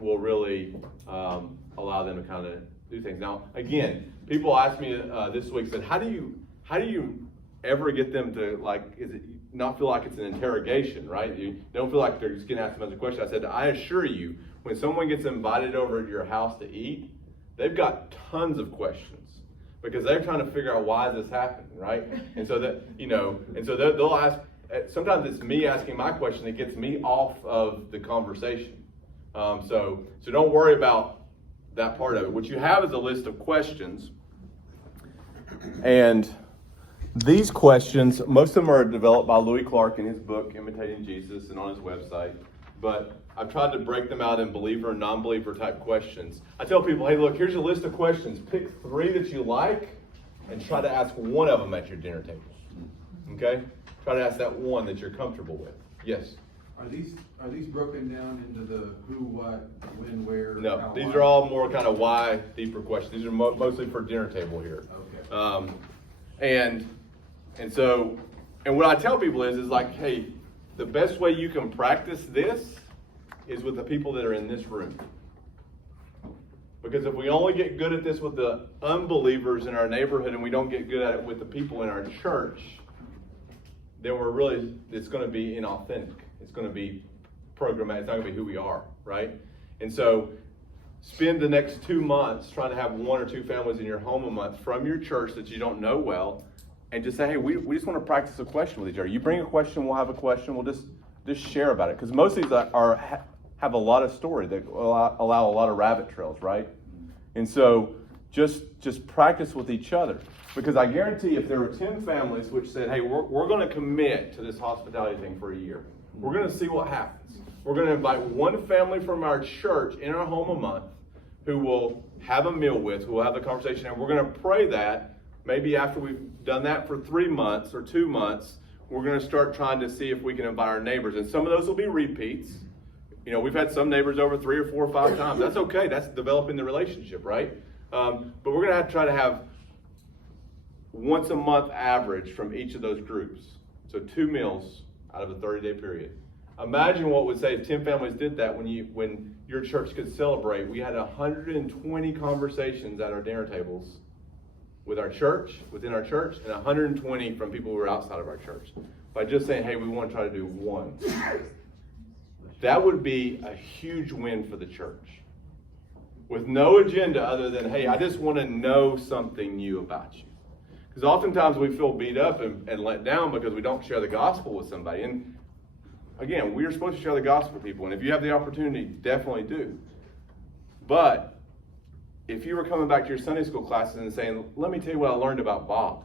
will really allow them to kind of do things. Now, again, people asked me this week, said, how do you ever get them to, is it not feel like it's an interrogation, right? You don't feel like they're just getting asked a bunch of questions. I said, I assure you, when someone gets invited over to your house to eat, they've got tons of questions because they're trying to figure out why this happened, right? And so they'll ask. Sometimes it's me asking my question that gets me off of the conversation. So don't worry about that part of it. What you have is a list of questions, and these questions, most of them are developed by Louis Clark in his book, Imitating Jesus, and on his website. But I've tried to break them out in believer and non-believer type questions. I tell people, hey, look, here's a list of questions. Pick 3 that you like and try to ask one of them at your dinner table. Okay? Try to ask that one that you're comfortable with. Yes? Are these broken down into the who, what, when, where? No, how, these why? are all more kind of why, deeper questions. These are mostly for dinner table here. Okay. And what I tell people is like, hey, the best way you can practice this is with the people that are in this room. Because if we only get good at this with the unbelievers in our neighborhood and we don't get good at it with the people in our church, then it's going to be inauthentic. It's going to be programmatic. It's not going to be who we are, right? And so spend the next 2 months trying to have 1 or 2 families in your home a month from your church that you don't know well, and just say, hey, we just want to practice a question with each other. You bring a question, we'll have a question. We'll just share about it. Because most of these have a lot of story that allow a lot of rabbit trails, right? And so just practice with each other. Because I guarantee if there were 10 families which said, hey, we're going to commit to this hospitality thing for a year. We're going to see what happens. We're going to invite 1 family from our church in our home a month who we'll have a meal with, who will have the conversation, and we're going to pray that maybe after we've done that for 3 months or 2 months, we're going to start trying to see if we can invite our neighbors. And some of those will be repeats. You know, we've had some neighbors over 3 or 4 or 5 times. That's okay. That's developing the relationship, right? But we're going to have to try to have once a month average from each of those groups. So 2 meals out of a 30-day period. Imagine what would say if 10 families did that when your church could celebrate. We had 120 conversations at our dinner tables within our church, and 120 from people who were outside of our church. By just saying, hey, we want to try to do 1. That would be a huge win for the church. With no agenda other than, hey, I just want to know something new about you. Because oftentimes we feel beat up and let down because we don't share the gospel with somebody. And again, we are supposed to share the gospel with people. And if you have the opportunity, definitely do. But if you were coming back to your Sunday school classes and saying, let me tell you what I learned about Bob.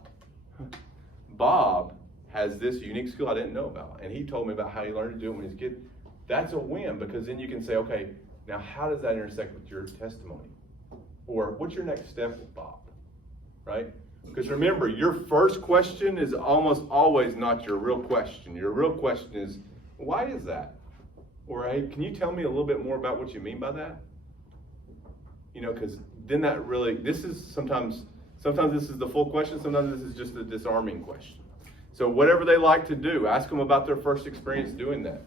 Bob has this unique skill I didn't know about. And he told me about how he learned to do it when he was a kid. That's a win, because then you can say, okay, now how does that intersect with your testimony? Or what's your next step with Bob, right? Because remember, your first question is almost always not your real question. Your real question is, why is that? Or, hey, can you tell me a little bit more about what you mean by that? You know, because then that really, this is sometimes this is the full question, sometimes this is just a disarming question. So whatever they like to do, ask them about their first experience doing that.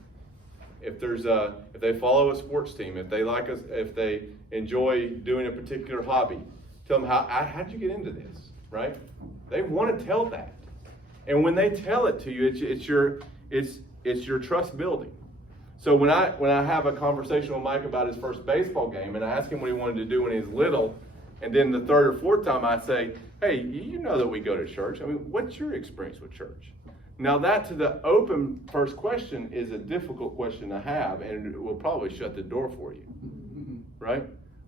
If they follow a sports team, if they enjoy doing a particular hobby, tell them how'd you get into this, right? They want to tell that. And when they tell it to you, it's your trust building. So when I have a conversation with Mike about his first baseball game, and I ask him what he wanted to do when he was little, and then the third or fourth time I say, hey, you know that we go to church. I mean, what's your experience with church? Now that to the open first question is a difficult question to have, and it will probably shut the door for you, right?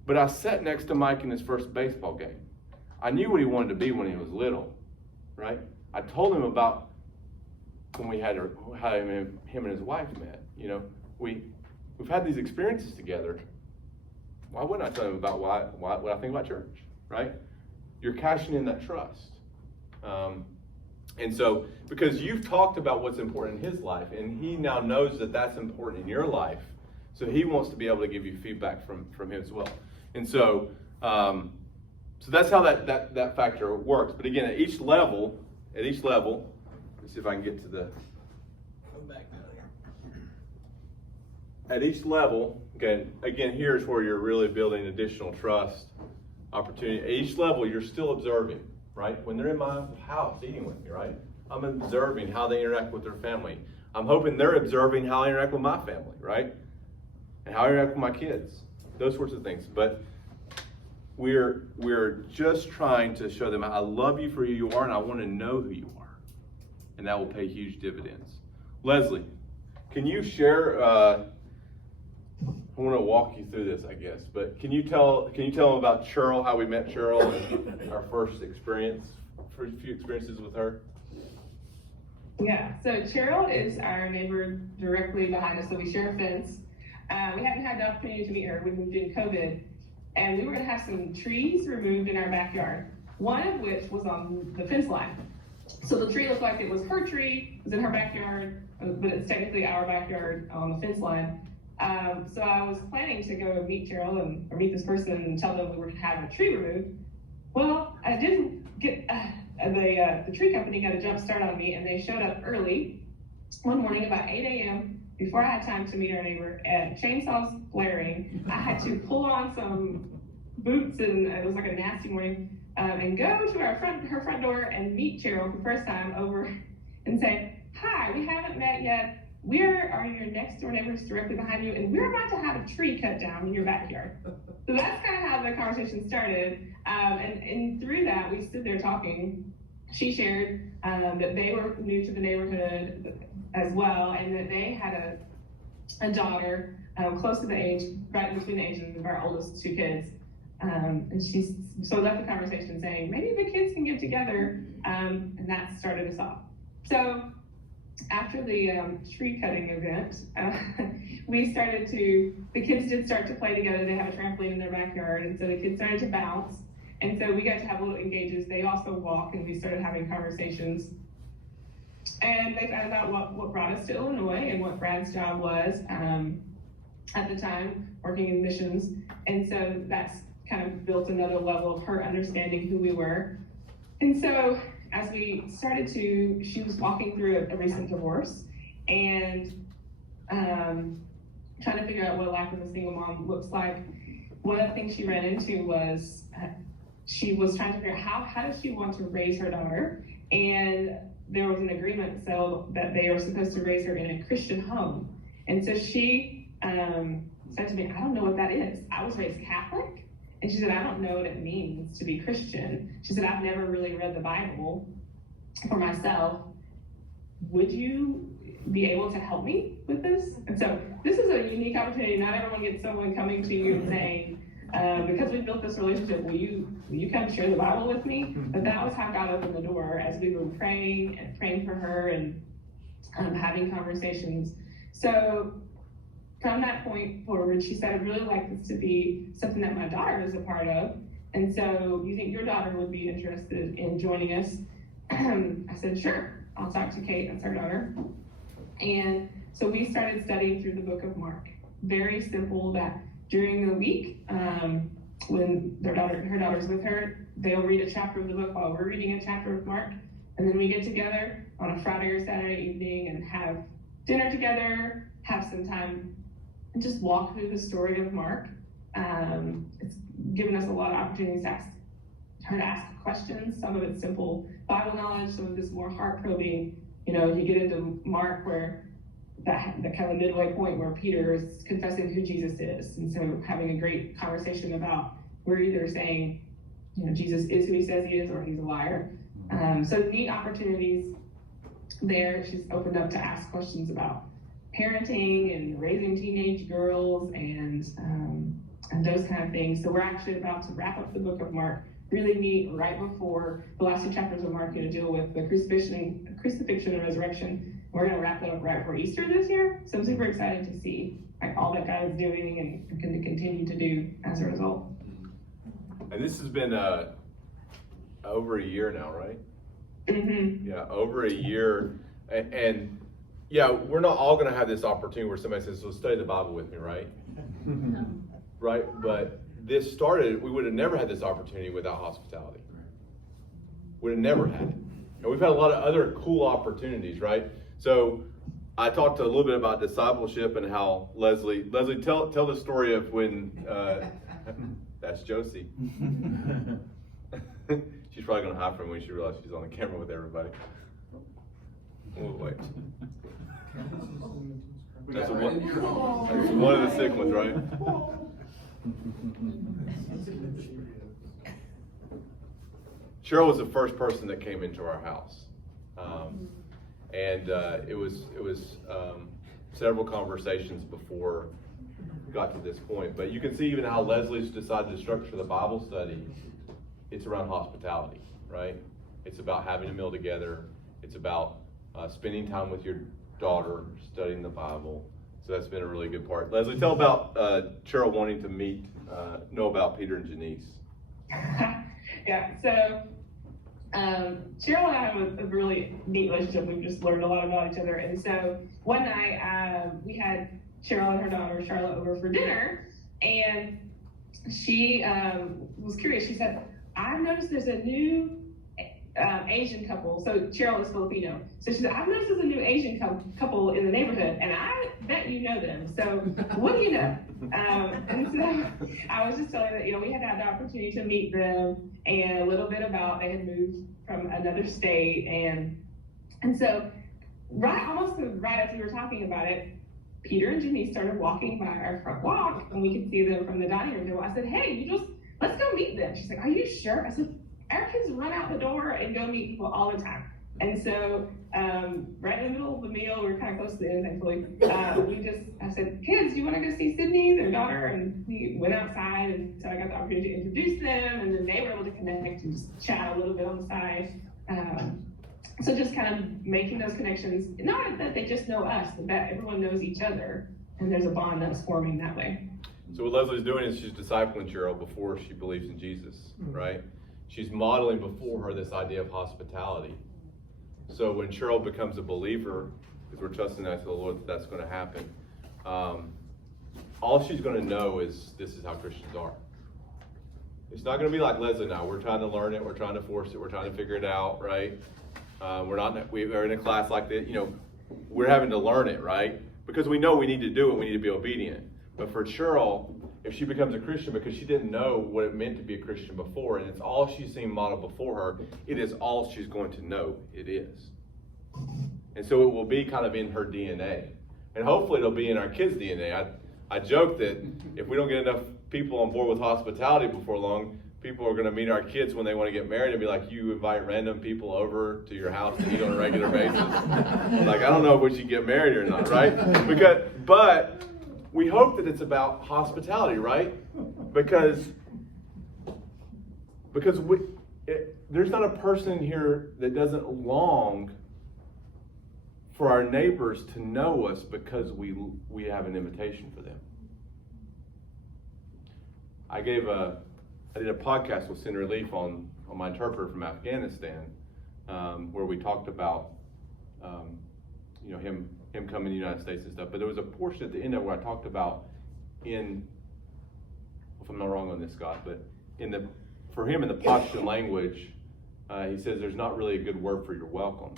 But I sat next to Mike in his first baseball game. I knew what he wanted to be when he was little, right? I told him about when we had how him and his wife met. You know, we've had these experiences together. Why wouldn't I tell him about what I think about church, right? You're cashing in that trust. And so, because you've talked about what's important in his life, and he now knows that that's important in your life, so he wants to be able to give you feedback from him as well. And so, so that's how that factor works. But again, at each level, let's see if I can get to the. At each level, again, here's where you're really building additional trust, opportunity. At each level, you're still observing, right? When they're in my house eating with me, right? I'm observing how they interact with their family. I'm hoping they're observing how I interact with my family, right? And how I interact with my kids, those sorts of things. But we're just trying to show them I love you for who you are, and I want to know who you are, and that will pay huge dividends. Leslie, can you share? I want to walk you through this, I guess, but can you tell them about Cheryl, how we met Cheryl, and our first few experiences with her? Yeah, so Cheryl is our neighbor directly behind us, so we share a fence. We haven't had the opportunity to meet her. We moved in COVID, and we were going to have some trees removed in our backyard, one of which was on the fence line. So the tree looked like it was her tree, it was in her backyard, but it's technically our backyard on the fence line. So I was planning to go meet Cheryl or meet this person and tell them we were having a tree removed. Well, I didn't get, the tree company got a jump start on me, and they showed up early one morning about 8 a.m. before I had time to meet our neighbor, and chainsaws blaring. I had to pull on some boots, and it was like a nasty morning, and go to her front door and meet Cheryl for the first time over and say, hi, we haven't met yet. We are your next door neighbors directly behind you, and we're about to have a tree cut down in your backyard. So that's kind of how the conversation started. And through that, we stood there talking. She shared that they were new to the neighborhood as well, and that they had a daughter close to the age, right between the ages of our oldest two kids. And she left the conversation saying, maybe the kids can get together, and that started us off. So after the tree cutting event, the kids did start to play together. They have a trampoline in their backyard, and so the kids started to bounce. And so we got to have little engages. They also walk, and we started having conversations. And they found out what brought us to Illinois and what Brad's job was at the time, working in missions. And so that's kind of built another level of her understanding who we were. And so as we started she was walking through a recent divorce and trying to figure out what life as a single mom looks like. One of the things she ran into was she was trying to figure out how does she want to raise her daughter, and there was an agreement so that they were supposed to raise her in a Christian home. And so she said to me, I don't know what that is. I was raised Catholic. And she said, I don't know what it means to be Christian. She said, I've never really read the Bible for myself. Would you be able to help me with this? And so this is a unique opportunity. Not everyone gets someone coming to you and saying, because we built this relationship, will you come share the Bible with me? But that was how God opened the door as we were praying for her and having conversations. So from that point forward, she said, I'd really like this to be something that my daughter is a part of. And so, you think your daughter would be interested in joining us? I said, sure, I'll talk to Kate, that's our daughter. And so we started studying through the book of Mark. Very simple, that during the week, when her daughter's with her, they'll read a chapter of the book while we're reading a chapter of Mark. And then we get together on a Friday or Saturday evening and have dinner together, have some time, and just walk through the story of Mark. It's given us a lot of opportunities to ask her to ask questions. Some of it's simple Bible knowledge, some of it's more heart-probing. You get into Mark where the kind of midway point where Peter is confessing who Jesus is. And so having a great conversation about, we're either saying, Jesus is who he says he is, or he's a liar. So neat opportunities there. She's opened up to ask questions about parenting and raising teenage girls and those kind of things. So we're actually about to wrap up the book of Mark, really neat, right before the last two chapters of Mark are going to deal with the crucifixion and resurrection. We're going to wrap that up right before Easter this year. So I'm super excited to see all that God is doing and going to continue to do as a result. And this has been over a year now, right? Mm-hmm. Yeah, over a year. And yeah, we're not all going to have this opportunity where somebody says, well, study the Bible with me, right? Right? But this started, we would have never had this opportunity without hospitality. We'd have never had it. And we've had a lot of other cool opportunities, right? So I talked a little bit about discipleship and how Leslie, tell the story of when, that's Josie. She's probably going to hide from when she realizes she's on the camera with everybody. Oh, wait. That's one of the sick ones, right? Cheryl was the first person that came into our house, and it was several conversations before we got to this point. But you can see even how Leslie's decided to structure the Bible study. It's around hospitality, right? It's about having a meal together. It's about spending time with your daughter, studying the Bible. So that's been a really good part. Leslie, tell about Cheryl wanting to know about Peter and Janice. Yeah, so Cheryl and I have a really neat relationship. We've just learned a lot about each other. And so one night we had Cheryl and her daughter, Charlotte, over for dinner. And she was curious. She said, I've noticed there's a new Asian couple. So Cheryl is Filipino. So she said, I've noticed there's a new Asian couple in the neighborhood, and I bet you know them. So what do you know? And so I was just telling her that, we had had the opportunity to meet them and a little bit about they had moved from another state. And so almost right as we were talking about it, Peter and Janice started walking by our front walk, and we could see them from the dining room table. I said, hey, let's go meet them. She's like, are you sure? I said, our kids run out the door and go meet people all the time. And so right in the middle of the meal, we were kind of close to the end, thankfully, I said, kids, do you want to go see Sydney, their daughter? And we went outside, and so I got the opportunity to introduce them, and then they were able to connect and just chat a little bit on the side. So just kind of making those connections, not that they just know us, but that everyone knows each other, and there's a bond that's forming that way. So what Leslie's doing is she's discipling Cheryl before she believes in Jesus, right? She's modeling before her this idea of hospitality. So when Cheryl becomes a believer, because we're trusting that to the Lord that's going to happen, all she's going to know is this is how Christians are. It's not going to be like Leslie and I. We're trying to learn it. We're trying to force it. We're trying to figure it out, right? We're in a class like this. We're having to learn it, right? Because we know we need to do it. We need to be obedient. But for Cheryl, if she becomes a Christian because she didn't know what it meant to be a Christian before, and it's all she's seen modeled before her, it is all she's going to know. It is. And so it will be kind of in her DNA. And hopefully it'll be in our kids' DNA. I joke that if we don't get enough people on board with hospitality before long, people are going to meet our kids when they want to get married and be like, you invite random people over to your house to eat on a regular basis. Like, I don't know if we should get married or not, right? But we hope that it's about hospitality, right? because there's not a person here that doesn't long for our neighbors to know us because we have an invitation for them. I did a podcast with Senator Leaf on my interpreter from Afghanistan, where we talked about him coming to the United States and stuff. But there was a portion at the end of it where I talked about if I'm not wrong on this, Scott, but for him in the Pashtun language, he says there's not really a good word for you're welcome.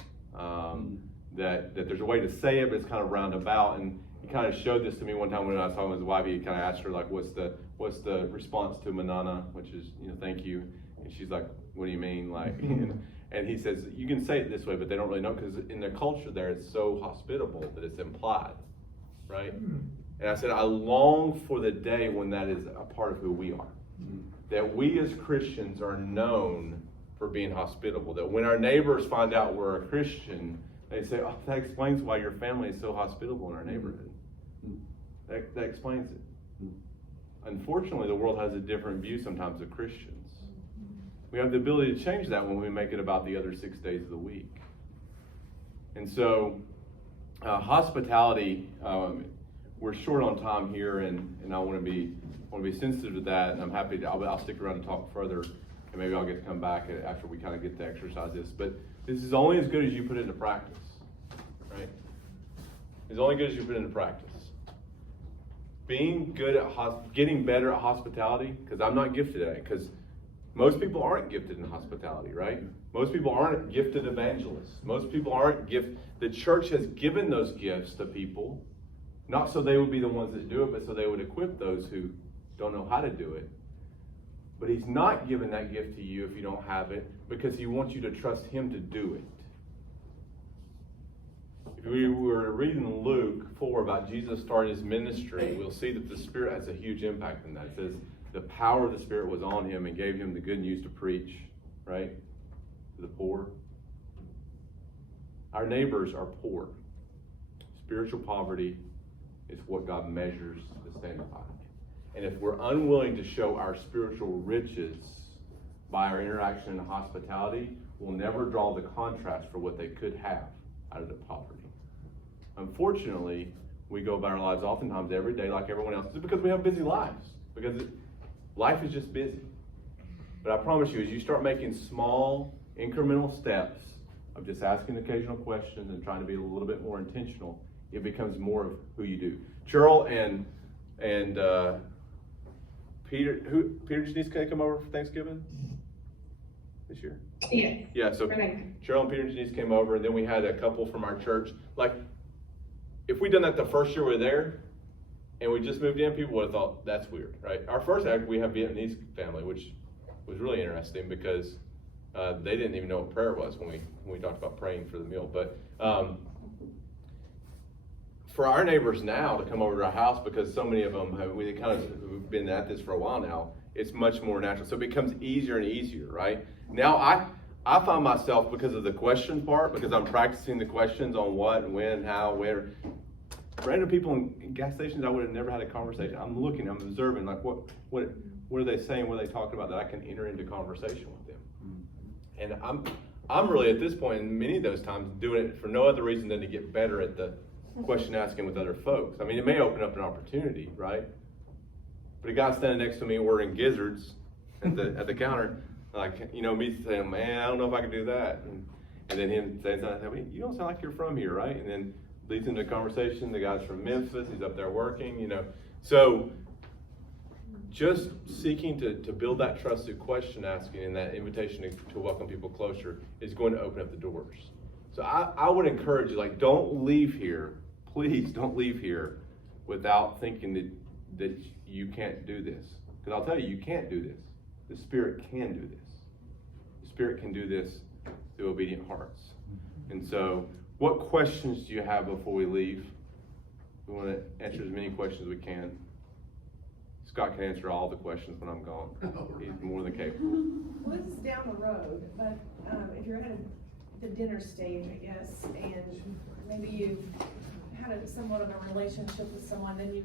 That there's a way to say it, but it's kind of roundabout. And he kind of showed this to me one time when I was talking with his wife. He kind of asked her, like, what's the response to manana, which is, thank you. And she's like, what do you mean? Like, and he says, you can say it this way, but they don't really know, because in their culture there, it's so hospitable that it's implied, right? And I said, I long for the day when that is a part of who we are. That we as Christians are known for being hospitable. That when our neighbors find out we're a Christian, they say, oh, that explains why your family is so hospitable in our neighborhood. That explains it. Unfortunately, the world has a different view sometimes of Christians. We have the ability to change that when we make it about the other 6 days of the week. And so, hospitality, we're short on time here, and I want to be sensitive to that, and I'm happy to, I'll stick around and talk further, and maybe I'll get to come back after we kind of get to exercise this. But this is only as good as you put it into practice, right? It's only good as you put it into practice. Being good at getting better at hospitality, because I'm not gifted at it, because most people aren't gifted in hospitality, right? Most people aren't gifted evangelists. Most people aren't gifted. The church has given those gifts to people, not so they would be the ones that do it, but so they would equip those who don't know how to do it. But he's not giving that gift to you if you don't have it, because he wants you to trust him to do it. If we were reading Luke 4 about Jesus starting his ministry, we'll see that the Spirit has a huge impact in that. It says the power of the Spirit was on him and gave him the good news to preach, right? To the poor. Our neighbors are poor. Spiritual poverty is what God measures the standard by. And if we're unwilling to show our spiritual riches by our interaction in hospitality, we'll never draw the contrast for what they could have out of the poverty. Unfortunately, we go about our lives oftentimes every day like everyone else, just because we have busy lives. Because life is just busy. But I promise you, as you start making small, incremental steps of just asking occasional questions and trying to be a little bit more intentional, it becomes more of who you do. Cheryl and Peter Janice, can they come over for Thanksgiving this year? Yeah. Yeah, so Cheryl and Peter and Janice came over, and then we had a couple from our church. Like, if we'd done that the first year we were there, and we just moved in, people would have thought, that's weird, right? Our first act, we have a Vietnamese family, which was really interesting because they didn't even know what prayer was when we talked about praying for the meal. But for our neighbors now to come over to our house, because so many of them we kind of been at this for a while now, it's much more natural. So it becomes easier and easier, right? Now I find myself, because of the question part, because I'm practicing the questions on what, when, how, where. Random people in gas stations, I would have never had a conversation. I'm looking, I'm observing, like what are they saying, what are they talking about, that I can enter into conversation with them. And I'm really at this point, in many of those times, doing it for no other reason than to get better at the question asking with other folks. I mean, it may open up an opportunity, right? But a guy standing next to me ordering gizzards at the counter, like, me saying, man, I don't know if I can do that. And then him saying something, you don't sound like you're from here, right? And then leads into a conversation. The guy's from Memphis, he's up there working, So just seeking to build that trusted question asking and that invitation to welcome people closer is going to open up the doors. So I would encourage you, like, don't leave here, please don't leave here without thinking that you can't do this. Because I'll tell you can't do this. The Spirit can do this. The Spirit can do this through obedient hearts. And so, what questions do you have before we leave? We want to answer as many questions as we can. Scott can answer all the questions when I'm gone. He's more than capable. Well, this is down the road, but if you're at the dinner stage, I guess, and maybe you've had somewhat of a relationship with someone, then you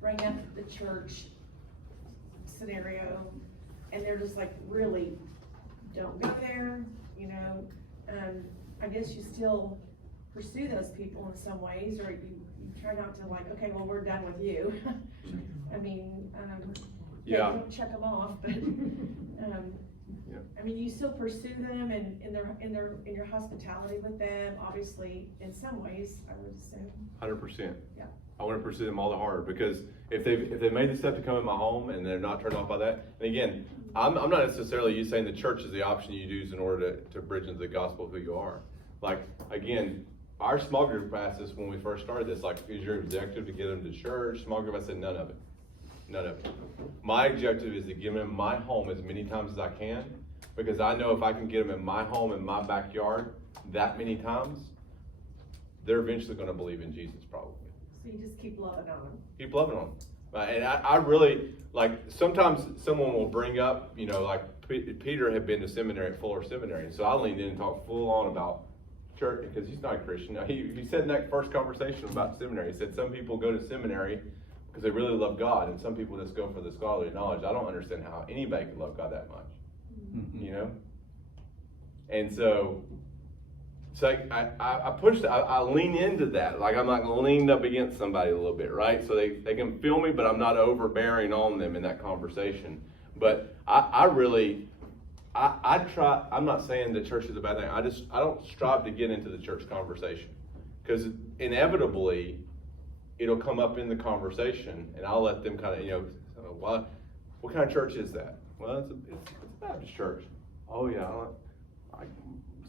bring up the church scenario, and they're just like, really, don't go there, you know, I guess you still pursue those people in some ways, or you try not to like, okay, well, we're done with you. I mean, yeah, don't check them off, but, I mean, you still pursue them and in your hospitality with them, obviously, in some ways, I would assume. 100%. Yeah. I want to pursue them all the harder, because if they made the step to come in my home and they're not turned off by that, and again, I'm not necessarily you saying the church is the option you use in order to bridge into the gospel of who you are. Like, again, our small group asked us when we first started this, like, is your objective to get them to church? Small group, I said none of it. None of it. My objective is to get them in my home as many times as I can, because I know if I can get them in my home, in my backyard, that many times, they're eventually going to believe in Jesus, probably. So you just keep loving on them. Keep loving them. And I really, like, sometimes someone will bring up, you know, like Peter had been to seminary at Fuller Seminary, so I leaned in and talked full on about church, because he's not a Christian. Now, he said in that first conversation about seminary, he said some people go to seminary because they really love God, and some people just go for the scholarly knowledge. I don't understand how anybody can love God that much, you know? And so I pushed, I lean into that. Like, I'm like leaned up against somebody a little bit, right? So they can feel me, but I'm not overbearing on them in that conversation. But I try, I'm not saying that church is a bad thing. I don't strive to get into the church conversation, because inevitably it'll come up in the conversation, and I'll let them kind of, you know, what kind of church is that? Well, it's a Baptist church. Oh yeah,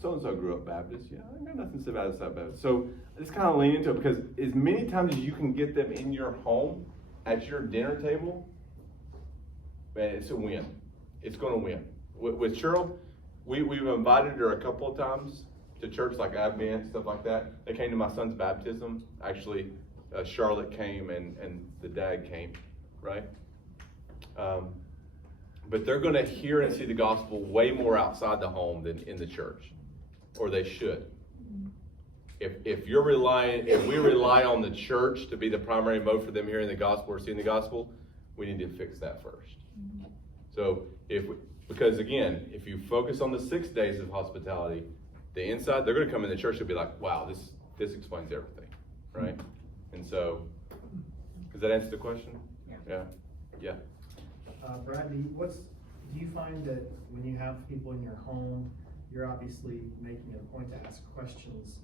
so-and-so grew up Baptist. Yeah, I got nothing to say about Baptist. So I just kind of lean into it, because as many times as you can get them in your home, at your dinner table, man, it's a win. It's going to win. With Cheryl, we've invited her a couple of times to church, like Advent, stuff like that. They came to my son's baptism. Actually, Charlotte came and the dad came, right? But they're going to hear and see the gospel way more outside the home than in the church, or they should. If we rely on the church to be the primary mode for them hearing the gospel or seeing the gospel, we need to fix that first. So because again, if you focus on the 6 days of hospitality, the inside, they're going to come in the church and be like, wow, this explains everything, right? And so, does that answer the question? Yeah. Brad, do you find that when you have people in your home, you're obviously making it a point to ask questions?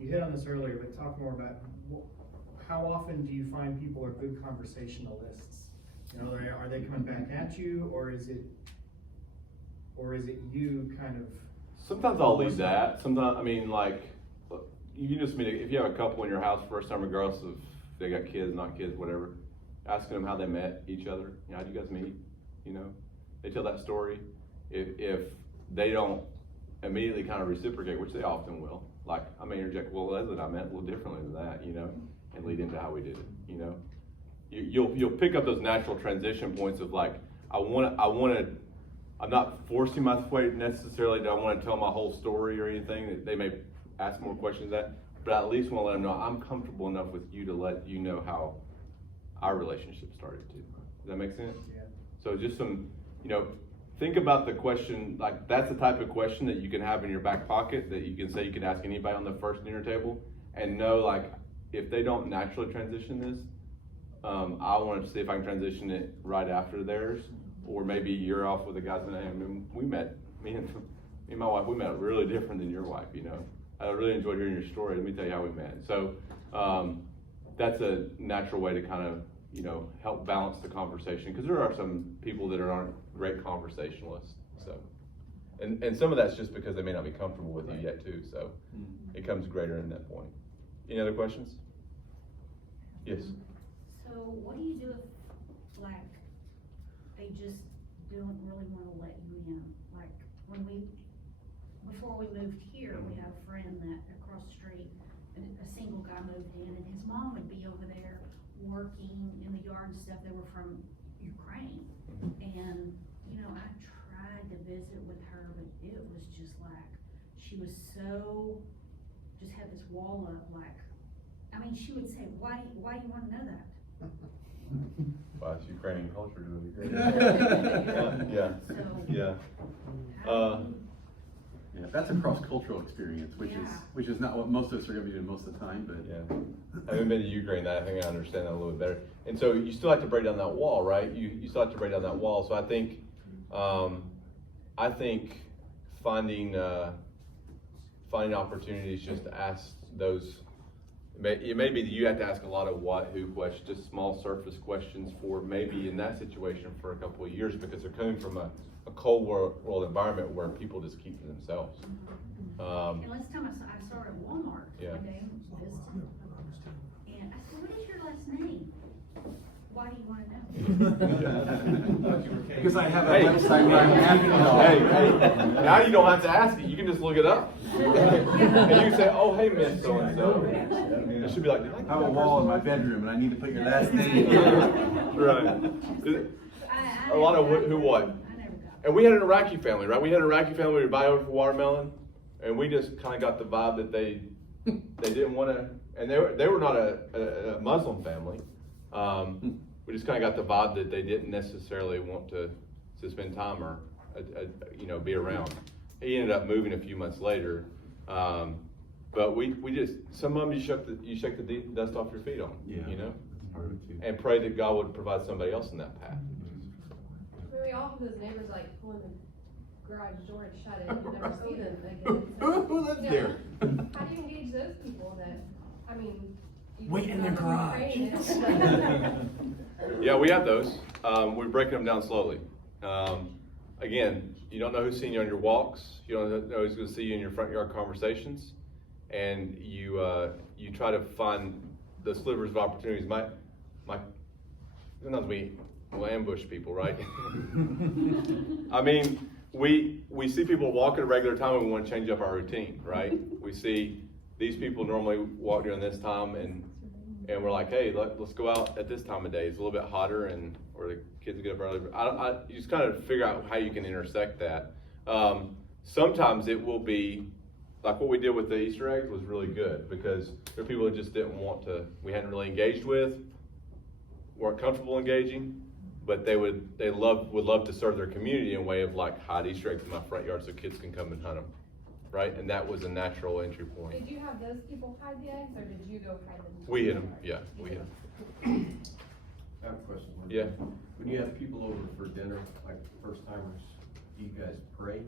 You hit on this earlier, but talk more about how often do you find people are good conversationalists? You know, are they coming back at you, or is it you kind of? Sometimes I'll leave that. Sometimes, I mean, like, you just mean if you have a couple in your house, first time, regardless of if they got kids, not kids, whatever, asking them how they met each other. You know, how do you guys meet? You know, they tell that story. If they don't immediately kind of reciprocate, which they often will, like, I may interject, well, Leslie and I met a little differently than that, you know, and lead into how we did it, you know. You'll pick up those natural transition points of like, I'm not forcing my way necessarily. Do I want to tell my whole story or anything? They may ask more questions that, but I at least want to let them know I'm comfortable enough with you to let you know how our relationship started too. Does that make sense? Yeah. So just some, you know, think about the question, like that's the type of question that you can have in your back pocket that you can say you can ask anybody on the first dinner table, and know like if they don't naturally transition this, I want to see if I can transition it right after theirs, or maybe you're off with the guys and I mean, me and my wife, we met really different than your wife, you know. I really enjoyed hearing your story. Let me tell you how we met. So that's a natural way to kind of, you know, help balance the conversation, because there are some people that aren't great conversationalists. So, and some of that's just because they may not be comfortable with you yet too. So it comes greater in that point. Any other questions? Yes. So what do you do if, like, they just don't really want to let you in? Like, before we moved here, we had a friend that across the street, a single guy moved in, and his mom would be over there working in the yard and stuff. They were from Ukraine. And, you know, I tried to visit with her, but it was just like, she was so, just had this wall up, like, I mean, she would say, why do you want to know that? Wow, it's Ukrainian culture doing it. Yeah. Yeah. Yeah, that's a cross-cultural experience, which is not what most of us are going to be doing most of the time, but Yeah. I haven't been to Ukraine, I think I understand that a little bit better. And so you still have to break down that wall, right? You still have to break down that wall. So I think finding opportunities just to ask those. It may be that you have to ask a lot of what, who questions, just small surface questions for maybe in that situation for a couple of years, because they're coming from a cold world environment where people just keep to themselves. And last time I saw her at Walmart Yeah. one day, visiting, and I said, "What is your last name? Why do you want to know?" because I have a Hey. website where I'm happy to know. Hey, now you don't have to ask it. You can just look it up. And you can say, "Oh, hey, Miss So-and-so." It should be like, I have a wall in my bedroom and I need to put your last name. Right. A lot of who, what? And we had an Iraqi family, right? We had an Iraqi family we would buy over for watermelon, and we just kind of got the vibe that they didn't want to, and they were not a Muslim family. We just kind of got the vibe that they didn't necessarily want to spend time or be around. He ended up moving a few months later, but we just, some of them you shake the dust off your feet on, and pray that God would provide somebody else in that path. Very often those neighbors like pull in the garage door and shut it and never see them again. Who lives there? How do you engage those people that, I mean, you wait in their garage? Yeah, we have those. We're breaking them down slowly. Again, you don't know who's seeing you on your walks. You don't know who's going to see you in your front yard conversations, and you try to find the slivers of opportunities. Sometimes we'll ambush people, right? I mean, we see people walk at a regular time and we want to change up our routine, right? We see these people normally walk during this time and we're like, hey, let's go out at this time of day. It's a little bit hotter or the kids get up early. You just kind of figure out how you can intersect that. Sometimes it will be like what we did with the Easter eggs was really good, because there are people who just didn't want to, we hadn't really engaged with, weren't comfortable engaging, but they would love to serve their community in a way of like hide Easter eggs in my front yard so kids can come and hunt them, right? And that was a natural entry point. Did you have those people hide the eggs, or did you go hide them? We hid them, yeah, we hid them. I have a question. Yeah. When you have people over for dinner, like first timers, do you guys pray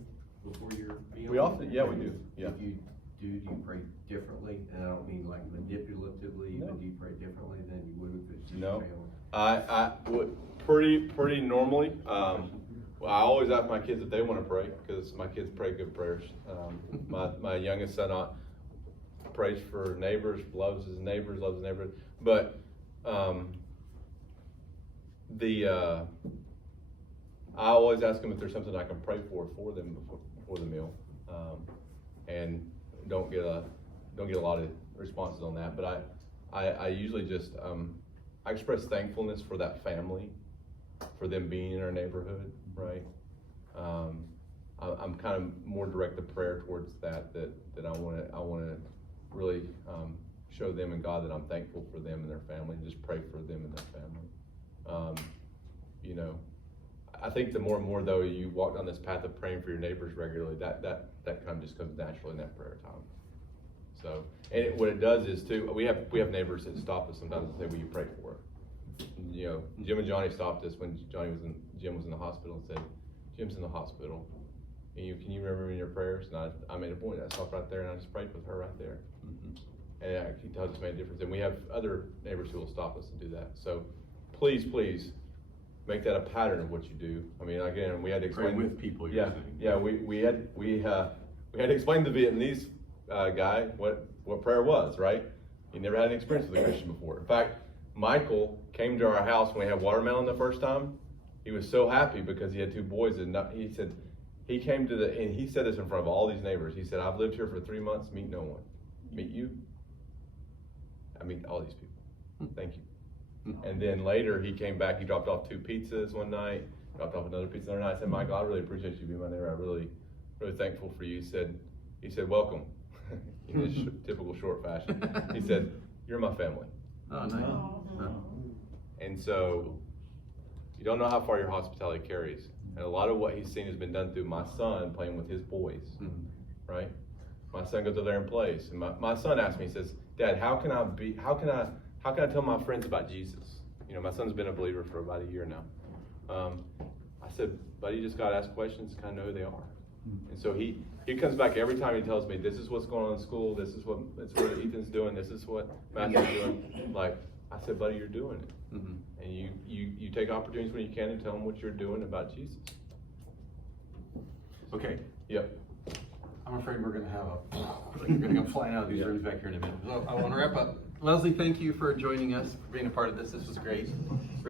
before your meal? We often, yeah, we do. Yeah. If you do you pray differently? And I don't mean like manipulatively, but do you pray differently than you would if it's just No. family? I would pretty normally. Well, I always ask my kids if they want to pray, because my kids pray good prayers. My youngest son prays for neighbors, loves his neighbors. But I always ask them if there's something I can pray for them before the meal, and don't get a lot of responses on that. But I usually just I express thankfulness for that family, for them being in our neighborhood, right? I'm kind of more direct the prayer towards that I want to really show them and God that I'm thankful for them and their family, and just pray for them and their family. I think the more and more though you walk down this path of praying for your neighbors regularly, that kind of just comes naturally in that prayer time. So, and what it does is too, we have neighbors that stop us sometimes and say, "Will you pray for it?" Jim and Johnny stopped us when Jim was in the hospital and said, "Jim's in the hospital. Can you remember me in your prayers?" And I made a point. I stopped right there and I just prayed with her right there. And it just made a difference. And we have other neighbors who will stop us and do that. So please make that a pattern of what you do. I mean, again, we had to explain Pray with people. Yeah, we had to explain to the Vietnamese guy what prayer was, right? He never had an experience with a Christian before. In fact, Michael came to our house when we had watermelon the first time. He was so happy because he had two boys, and he said he came and he said this in front of all these neighbors. He said, "I've lived here for 3 months, meet no one. Meet you? I meet all these people. Thank you." And then later he came back, he dropped off 2 pizzas one night, dropped off another pizza another night. I said, "Michael, I really appreciate you being my neighbor. I'm really thankful for you." He said, "Welcome." In his typical short fashion. He said, "You're my family." Oh, nice. And so you don't know how far your hospitality carries. And a lot of what he's seen has been done through my son playing with his boys, right? My son goes over there and plays. And my son asked me, he says, Dad, how can I tell my friends about Jesus? You know, my son's been a believer for about a year now. I said, buddy, you just got to ask questions, kind of know who they are. And so he comes back every time he tells me, this is what's going on in school, this is what Ethan's doing, this is what Matthew's doing. Like, I said, buddy, you're doing it. And you take opportunities when you can to tell them what you're doing about Jesus. Okay. Yep. I'm afraid we're gonna have you're gonna go flying out of these rooms back here in a minute. So I wanna wrap up. Leslie, thank you for joining us, for being a part of this. This was great.